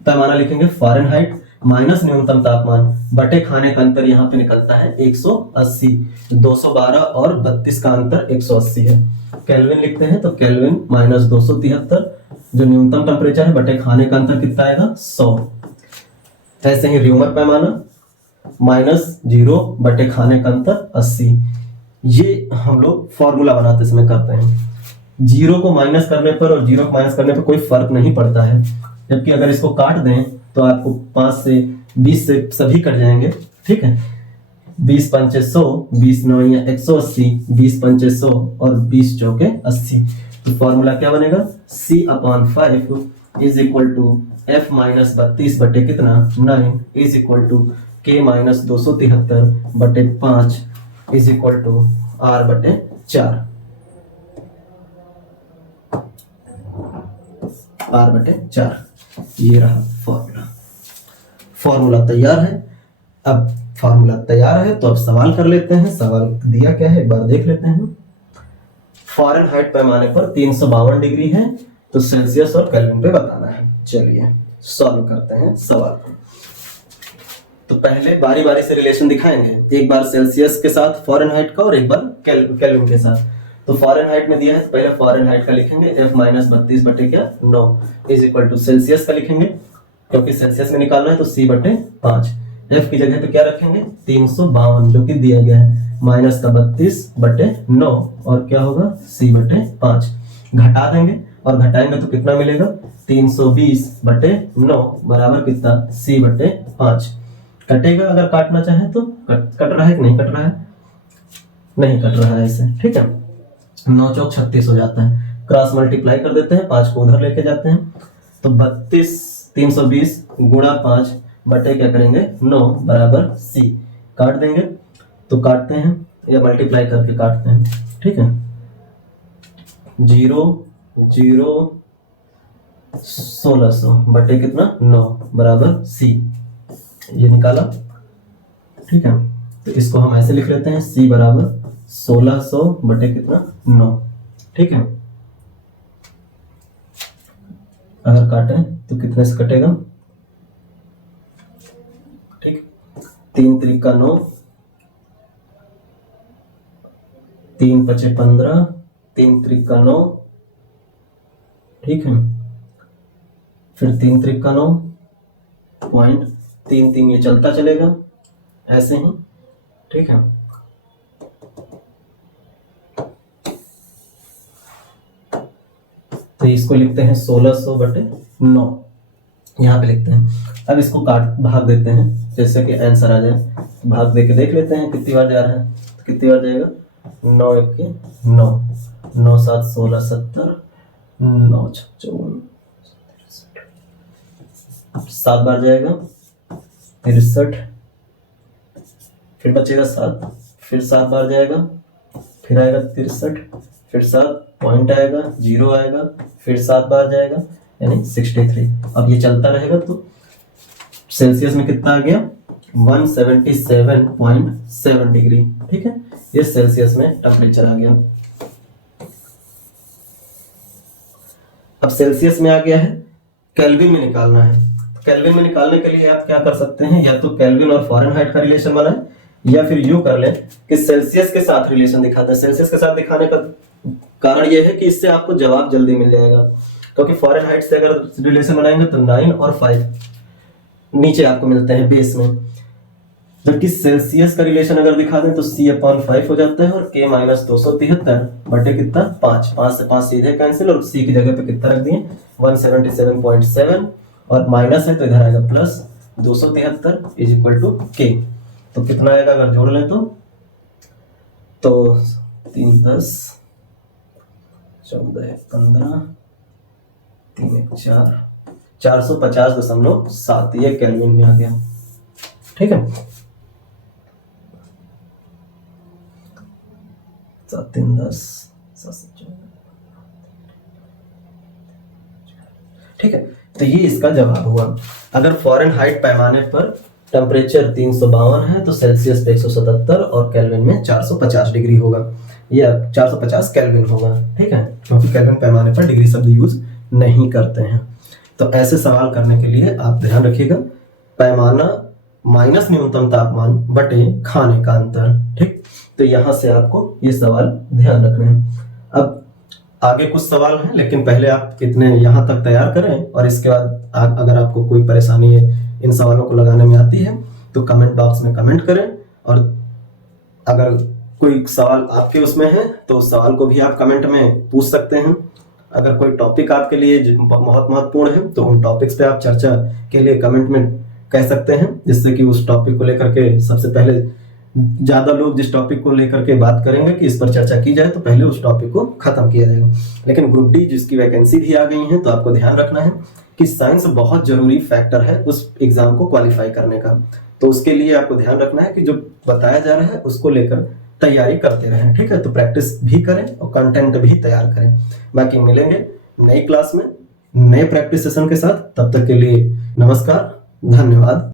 पैमाना लिखेंगे फ़ारेनहाइट माइनस न्यूनतम तापमान बटे खाने का अंतर, यहाँ पे निकलता है 180। 212 और 32 का अंतर 180 है। केल्विन लिखते हैं तो केल्विन माइनस 273 जो न्यूनतम टेम्परेचर है बटे खाने का अंतर कितना आएगा 100। ऐसे ही र्यूमर पैमाना माइनस 0 बटे खाने का अंतर 80। ये हम लोग फॉर्मूला बनाते समय करते हैं। 0 को माइनस करने पर और 0 को माइनस करने पर कोई फर्क नहीं पड़ता है, जबकि अगर इसको काट दें तो आपको 5 से 20 से सभी कट जाएंगे। ठीक है, 20 पंचे 100, 20 9 या 180, 20 पंचे 100 और 20 चौके 80। तो फॉर्मूला क्या बनेगा, C/5 is equal to F minus 32 बटे कितना 9 is equal to K minus 273 बटे 5 इज इक्वल टू R बटे 4। R बटे 4, ये रहा फॉर्मूला। फॉर्मूला तैयार है। अब फॉर्मूला तैयार है तो अब सवाल कर लेते हैं। सवाल दिया क्या है एक बार देख लेते हैं। फ़ारेनहाइट पैमाने पर 352 डिग्री है, तो सेल्सियस और केल्विन पे बताना है। चलिए सॉल्व करते हैं सवाल को। तो पहले बारी बारी से रिलेशन दिखाएंगे, एक बार सेल्सियस के साथ फ़ारेनहाइट का और एक बार केल्विन के साथ। तो फ़ारेनहाइट में दिया है तो पहले फ़ारेनहाइट का लिखेंगे F माइनस 32 बटे क्या 9 इज इक्वल टू सेल्सियस का लिखेंगे, क्योंकि सेल्सियस में निकालना है तो C बटे 5। F की जगह पे क्या रखेंगे 352 जो कि दिया गया है, माइनस का 32 बटे 9 और क्या होगा C बटे 5। घटा देंगे और घटाएंगे तो कितना मिलेगा 320 बटे 9 बराबर कितना C बटे 5। कटेगा अगर काटना चाहे तो, कट रहा है कि नहीं कट रहा है, नहीं कट रहा है ऐसे। ठीक है, 9 चौक 36 हो जाता है। क्रॉस मल्टीप्लाई कर देते हैं, 5 को उधर लेके जाते हैं तो 320 गुणा 5 बटे क्या करेंगे 9 बराबर C। काट देंगे तो काटते हैं या मल्टीप्लाई करके काटते हैं, ठीक है। 0 0 1600 बटे कितना 9 बराबर C, ये निकाला, ठीक है। तो इसको हम ऐसे लिख लेते हैं C बराबर 1600 बटे कितना 9, ठीक है। अगर काटें तो कितने से कटेगा, ठीक, 3 त्रिका 9, 3 पचे 15, 3 त्रिका 9, ठीक है। फिर 3 त्रिका 9 पॉइंट 3 3, ये चलता चलेगा ऐसे ही, ठीक है। तो इसको लिखते हैं 1600 बटे 9, यहाँ पे लिखते हैं। अब इसको काट भाग देते हैं जैसे कि आंसर आ जाए, भाग दे के देख लेते हैं कितनी बार जा रहा है, तो कितनी बार जाएगा, 9 1 के 9, 9 7 16 70, 9 6 54, 7 बार जाएगा 63, फिर बचेगा 7, फिर 7 बार जाएगा, फिर आएगा 63, फिर 7 पॉइंट आएगा, 0 आएगा, फिर 7 बार जाएगा यानी 63। अब ये चलता रहेगा तो सेल्सियस में कितना आ गया, 177.7 डिग्री, ठीक है। ये सेल्सियस में टेम्परेचर आ गया। अब सेल्सियस में आ गया है, केल्विन में निकालना है। केल्विन में निकालने के लिए आप क्या कर सकते हैं, या तो केल्विन और फ़ारेनहाइट का रिलेशन बनाएं या फिर यूं कर लें कि सेल्सियस के साथ रिलेशन दिखाते हैं। सेल्सियस के साथ दिखाने का कारण यह है कि इससे आपको जवाब जल्दी मिल जाएगा, क्योंकि फ़ारेनहाइट से अगर रिलेशन बनाएंगे तो 9 और 5 नीचे आपको मिलते हैं बेस में, जबकि सेल्सियस का रिलेशन अगर दिखा दें तो C/5 हो जाता है और K - 273 बटे कितना 5, 5 से 5 सीधे कैंसिल, और C की जगह पे कितना रख दिए 177.7, और माइनस है तो इधर आएगा प्लस 273 = K। तो कितना आएगा अगर जोड़ लें तो 3 10 14 15 3 1 4, 450.7, ये केल्विन में आ गया, ठीक है। 7 3 10 7 14, ठीक है। तो ये इसका जवाब हुआ। अगर फ़ारेनहाइट पैमाने पर टेम्परेचर 352 है तो सेल्सियस पे 177 और केल्विन में 450 डिग्री होगा, या 450 केल्विन होगा, ठीक है, क्योंकि केल्विन पैमाने पर डिग्री शब्द यूज नहीं करते हैं। तो ऐसे सवाल करने के लिए आप ध्यान रखिएगा, पैमाना माइनस न्यूनतम तापमान बटे खाने का अंतर, ठीक। तो यहाँ से आपको ये सवाल ध्यान रखने हैं। अब आगे कुछ सवाल हैं, लेकिन पहले आप कितने यहाँ तक तैयार करें, और इसके बाद अगर आपको कोई परेशानी है इन सवालों को लगाने में आती है तो कमेंट बॉक्स में कमेंट करें, और अगर कोई सवाल आपके उसमें है तो उस सवाल को भी आप कमेंट में पूछ सकते हैं। अगर कोई टॉपिक आपके लिए बहुत महत्वपूर्ण है तो उन टॉपिक्स पे आप चर्चा के लिए कमेंट में कह सकते हैं, जिससे कि उस टॉपिक को लेकर के सबसे पहले ज़्यादा लोग जिस टॉपिक को लेकर के बात करेंगे कि इस पर चर्चा की जाए तो पहले उस टॉपिक को खत्म किया जाएगा। लेकिन ग्रुप डी जिसकी वैकेंसी भी आ गई है, तो आपको ध्यान रखना है कि साइंस बहुत जरूरी फैक्टर है उस एग्जाम को क्वालिफाई करने का। तो उसके लिए आपको ध्यान रखना है कि जो बताया जा रहा है उसको लेकर तैयारी करते रहें, ठीक है। तो प्रैक्टिस भी करें और कंटेंट भी तैयार करें। बाकी मिलेंगे नई क्लास में नए प्रैक्टिस सेशन के साथ, तब तक के लिए नमस्कार, धन्यवाद।